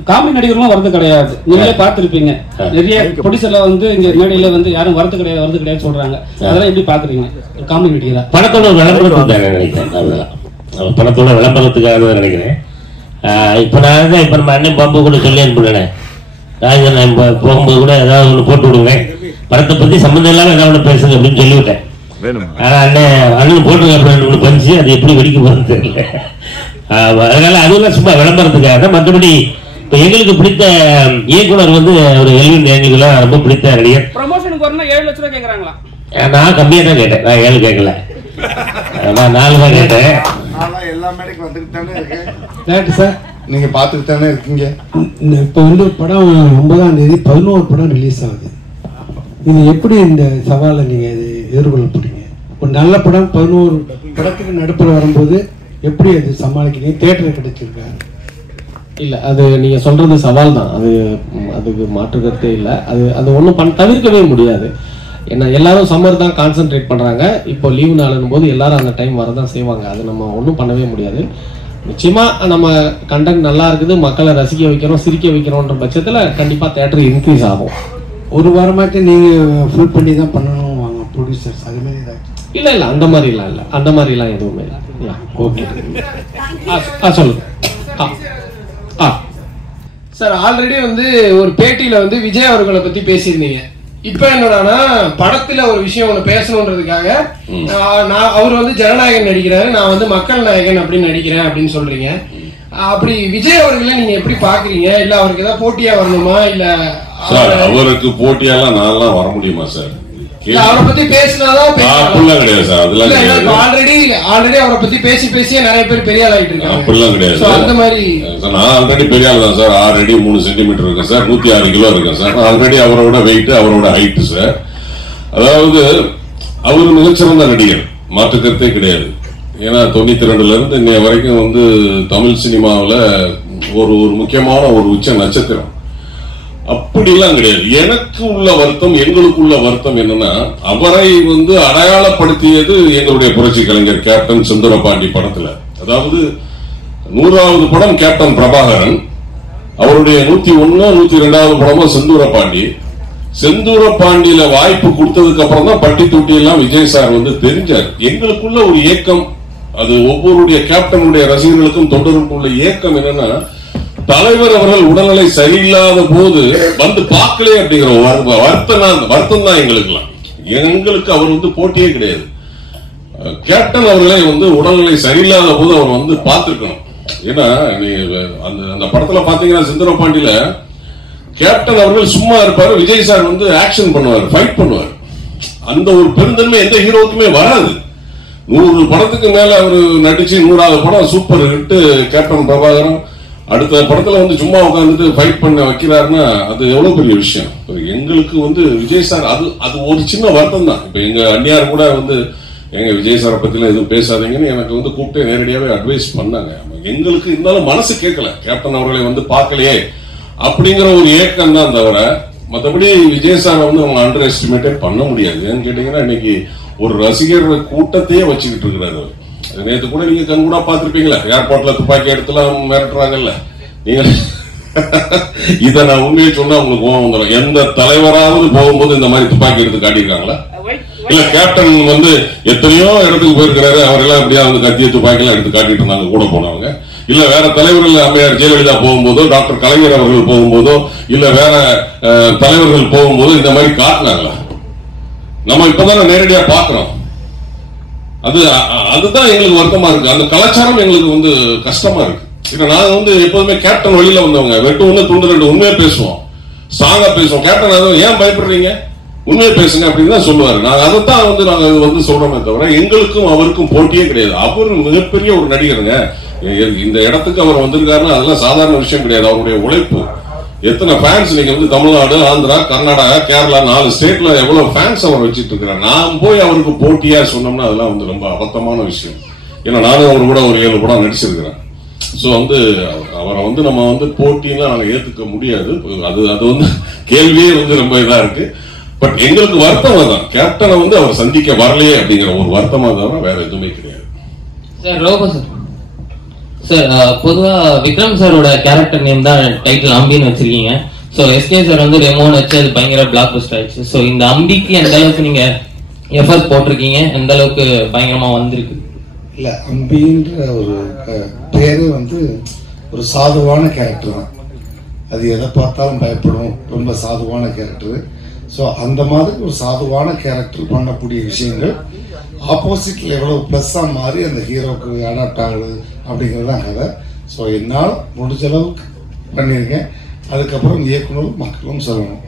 காமெடி நடிகர்களும் வரது கிடையாது. நீங்களே பார்த்துருப்பீங்க, நிறைய ப்ரொடியூசர்ல வந்து இங்க மேடையில வந்து யாரும் வரது கிடையாது சொல்றாங்க. அதெல்லாம் எப்படி பாக்குறீங்க காமெடி நடிகரா? படத்தோட விளம்பரத்துக்காக நினைக்கிறேன். அதுதான் படத்தோட விளம்பரத்துக்காக நினைக்கிறேன். இப்ப நான் தான் இப்ப நம்ம அண்ணன் பாம்பு கூட சொல்லி அனுப்பினேன், ராஜன் நான் போகும்போது கூட ஏதாவது ஒன்று போட்டு விடுவேன், படத்தை பத்தி சம்மந்தம் இல்லாம ஏதாவது ஒன்று பேசுங்க அப்படின்னு சொல்லிவிட்டேன். ஆனா அண்ணன் போட்டுங்க அப்படின்னு ஒன்று பண்ணிச்சு, அது எப்படி வெடிக்க போறது தெரியல. அதனால அதுவும் சும்மா விளம்பரத்துக்காக. மற்றபடி இப்ப எங்களுக்கு பிடித்த இயக்குனர் வந்து ஒரு எல்வின் எங்களுக்குலாம் ரொம்ப பிடித்த நடிகர். ப்ரமோஷனுக்கு வரணும் 7 லட்சம் ரூபாய் கேட்கறாங்களா? நான் கம்மியா தான் கேட்டேன், நான் 7 கேட்கல, நான் 4 தான் கேட்டேன். எல்லா மேடைக்கும் வந்துட்டு தானே இருக்கேன் சார், நீங்க பார்த்துட்டு தானே இருக்கீங்க. இப்போ வந்து படம் 9ஆம் தேதி 11 படம் ரிலீஸ் ஆகுது. இது எப்படி இந்த சவாலை நீங்க எதிர்கொள்ள போறீங்க? ஒரு நல்ல படம் 11 படத்துக்கு நடுப்புற வரும்போது எப்படி அது சமாளிக்கிறீங்க? தியேட்டர் கிடைச்சிருக்கா? இல்லை, அது நீங்கள் சொல்கிறது சவால் தான். அதுக்கு மாற்றுக்கிறதே இல்லை. அது ஒன்றும் தவிர்க்கவே முடியாது. ஏன்னா எல்லாரும் சம்மர் தான் கான்சென்ட்ரேட் பண்ணுறாங்க. இப்போ லீவு நாளும் போது எல்லாரும் அந்த டைம் வரதான் செய்வாங்க. அது நம்ம ஒன்றும் பண்ணவே முடியாது. நிச்சயமாக நம்ம கண்டென்ட் நல்லா இருக்குது, மக்களை ரசிக்க வைக்கிறோம், சிரிக்க வைக்கிறோன்ற பட்சத்தில் கண்டிப்பாக தியேட்டர் இன்க்ரீஸ் ஆகும். ஒரு வாரமாச்சு நீங்கள் ஃபுல் பண்ணி தான் பண்ணணும் வாங்க ப்ரொடியூசர்ஸ், அதுமாரி ஏதாச்சும்? இல்லை அந்த மாதிரிலாம் இல்லை, அந்த மாதிரிலாம் எதுவுமே இல்லை. ஓகே, சொல்லுங்க. சார், ஆல்ரெடி வந்து ஒரு பேட்டியில வந்து விஜய் அவர்களை பத்தி பேசியிருந்தீங்க. இப்ப என்னன்னா படத்துல ஒரு விஷயம் ஒண்ணு பேசணுன்றதுக்காக அவர் வந்து ஜனநாயகன் நடிக்கிறாரு, நான் வந்து மக்கள் நாயகன் அப்படின்னு நடிக்கிறேன் அப்படின்னு சொல்றீங்க. அப்படி விஜய் அவர்களை நீங்க எப்படி பாக்குறீங்க? இல்ல அவருக்கு ஏதாவது போட்டியா வரணுமா? இல்ல அவருக்கு போட்டியெல்லாம் நான்லாம் வர முடியுமா சார்? அவரை பத்தி பேசினாதான் கிடையாது சார். அதெல்லாம் ஆல்ரெடி அவரை பத்தி பேசியே நிறைய பேர் பெரிய ஆள் ஆயிட்டு இருக்காங்க. அப்படிலாம் கிடையாது. அந்த மாதிரி நான் ஆல்ரெடி பெரிய ஆள் தான் சார். 6 அடி 3 சென்டிமீட்டர் இருக்கேன் சார். 106 கிலோ இருக்கேன் சார். ஆல்ரெடி அவரோட வெயிட், அவரோட ஹைட் சார். அதாவது அவர் மிகச்சிறந்த நடிகர், மாற்றுக்கருத்தே கிடையாது. ஏன்னா 92ல இருந்து இன்னைய வரைக்கும் வந்து தமிழ் சினிமாவில் ஒரு முக்கியமான ஒரு உச்ச நட்சத்திரம். அப்படிலாம் கிடையாது. எனக்கு உள்ள வருத்தம், எங்களுக்குள்ள வருத்தம் என்னன்னா, அவரை வந்து அடையாளப்படுத்தியது எங்களுடைய புரட்சி கலைஞர் கேப்டன் செந்தூரபாண்டி படத்துல. அதாவது 100வது படம் கேப்டன் பிரபாகரன், அவருடைய 101 102வது படமும் செந்தூரபாண்டி. செந்தூரபாண்டியில வாய்ப்பு கொடுத்ததுக்கு அப்புறம் தான் பட்டி தொட்டி எல்லாம் விஜய் சார் வந்து தெரிஞ்சார். எங்களுக்குள்ள ஒரு ஏக்கம், அது ஒவ்வொருடைய கேப்டனுடைய ரசிகர்களுக்கும் தொண்டருக்கும் உள்ள ஏக்கம் என்னன்னா, தலைவர் அவர்கள் உடல்நிலை சரியில்லாத போது வந்து பார்க்கலே அப்படிங்கிற வருத்தம் தான் எங்களுக்கு அவர் வந்து போட்டியே கிடையாது. கேப்டன் அவர்களே வந்து உடல்நிலை சரியில்லாத போது அவர் வந்து பார்த்திருக்கணும். ஏன்னா அந்த படத்துல பாத்தீங்கன்னா செந்தூரபாண்டியில கேப்டன் அவர்கள் சும்மா இருப்பாரு, விஜய் சார் வந்து ஆக்ஷன் பண்ணுவார், ஃபைட் பண்ணுவார். அந்த ஒரு பெருந்தன்மை எந்த ஹீரோவுக்குமே வராது. 100 படத்துக்கு மேல அவர் நடிச்சு 100வது படம் சூப்பர் ஹிட் கேப்டன் பிரபாகரன். அடுத்த படத்துல வந்து சும்மா உட்காந்துட்டு ஃபைட் பண்ண வைக்கிறாருன்னா அது எவ்வளவு பெரிய விஷயம். எங்களுக்கு வந்து விஜய் சார் அது ஒரு சின்ன வருத்தம் தான். இப்ப எங்க அந்நியார் கூட வந்து எங்க விஜய் சாரை பத்திலாம் எதுவும் பேசாதீங்கன்னு எனக்கு வந்து கூப்பிட்டு நேரடியாவே அட்வைஸ் பண்ணாங்க. எங்களுக்கு இருந்தாலும் மனசு கேட்கல, கேப்டன் அவர்களை வந்து பார்க்கலையே அப்படிங்கிற ஒரு ஏக்கம் தான் தவிர மற்றபடி விஜய் சாரை வந்து அவங்க அண்டர் எஸ்டிமேட்டே பண்ண முடியாது. ஏன்னு கேட்டீங்கன்னா இன்னைக்கு ஒரு ரசிகர் கூட்டத்தையே வச்சுக்கிட்டு இருக்கிறாரு. நேற்று கூட நீங்க கண் கூட பாத்திருப்பீங்களா, ஏர்போர்ட்ல துப்பாக்கி எடுத்துலாம் மிரட்டுறாங்கல்ல. நீங்க இத நான் உண்மையை சொன்னா உங்களுக்கு கோவம் வந்துடும். எந்த தலைவராவது போகும்போது இந்த மாதிரி துப்பாக்கி எடுத்து காட்டியிருக்காங்களா? இல்ல கேப்டன் வந்து எத்தனையோ இடத்துக்கு போயிருக்கிறாரு, அவரெல்லாம் அப்படியே வந்து கத்திய துப்பாக்கி எல்லாம் எடுத்து காட்டிட்டு இருந்தாங்க கூட போனவங்க. இல்ல வேற தலைவர்கள் அம்மையார் ஜெயலலிதா போகும்போதோ, டாக்டர் கலைஞர் அவர்கள் போகும்போதோ, இல்ல வேற தலைவர்கள் போகும்போதோ இந்த மாதிரி காட்டினாங்களா? நம்ம இப்பதானே நேரடியா பாக்குறோம். அதுதான் எங்களுக்கு வருத்தமா இருக்கு. அந்த கலாச்சாரம் எங்களுக்கு வந்து கஷ்டமா இருக்கு. நாங்க வந்து எப்போதுமே கேப்டன் வழியில வந்தவங்க, வெட்டு ஒண்ணு துண்டு ரெண்டு, உண்மையா பேசுவோம், ஸ்ட்ராங்கா பேசுவோம். கேப்டன் ஏன் பயப்படுறீங்க, உண்மையை பேசுங்க அப்படின்னு தான் சொல்லுவாரு. நாங்க அதைத்தான் வந்து நாங்க வந்து சொல்றோமே தவிர எங்களுக்கும் அவருக்கும் போட்டியே கிடையாது. அவர் மிகப்பெரிய ஒரு நடிகருங்க. இந்த இடத்துக்கு அவர் வந்திருக்காருன்னா அதெல்லாம் சாதாரண விஷயம் கிடையாது. அவருடைய உழைப்பு எத்தனை ஃபேன்ஸ் நீங்க வந்து தமிழ்நாடு, ஆந்திரா, கர்நாடகா, கேரளா 4 ஸ்டேட்ல எவ்வளவு ஃபேன்ஸ் அவர் வச்சிட்டு இருக்கிறார். நான் போய் அவருக்கு போட்டியா சொன்னோம்னா அதெல்லாம் வந்து ரொம்ப அபத்தமான விஷயம். ஏன்னா நானும் அவர் கூட ஒரு 7 படம் நடிச்சிருக்கிறேன். ஸோ வந்து அவரை வந்து நம்ம வந்து போட்டிலாம் நாங்கள் ஏற்றுக்க முடியாது. அது வந்து கேள்வியே வந்து ரொம்ப இதா இருக்கு. பட் எங்களுக்கு வருத்தமா தான் கேப்டனை வந்து அவர் சந்திக்க வரலையே அப்படிங்கிற ஒரு வருத்தமா தான், வேற எதுவுமே கிடையாது. சார் ரோபோ சார், பொதுவா விக்ரம் சாரோட கேரக்டர் நேம் தான் டைட்டில் அம்பின்னு வச்சிருக்கீங்க. ஸோ எஸ்கே சார் வந்து ரெமோன் வச்சு அது பயங்கர பிளாக் பஸ்டர் ஆயிடுச்சு. ஸோ இந்த அம்பிக்கு எந்த அளவுக்கு நீங்க எஃபர்ட் போட்டிருக்கீங்க, எந்த அளவுக்கு பயங்கரமா வந்திருக்கு? இல்ல, அம்பின்ற ஒரு பேரு வந்து ஒரு சாதுவான கேரக்டர் தான். அது எதை பார்த்தாலும் பயப்படும், ரொம்ப சாதுவான கேரக்டர். ஸோ அந்த மாதிரி ஒரு சாதுவான கேரக்டர் பண்ணக்கூடிய விஷயங்கள் ஆப்போசிட்ல எவ்வளவு பிளஸ்ஸா மாறி அந்த ஹீரோக்கு அடாப்ட் ஆகுது அப்படிங்கிறது தான் கதை. ஸோ என்னால் முடிஞ்ச அளவுக்கு பண்ணியிருக்கேன். அதுக்கப்புறம் இயக்குனரும் மக்களும் சொல்லணும்.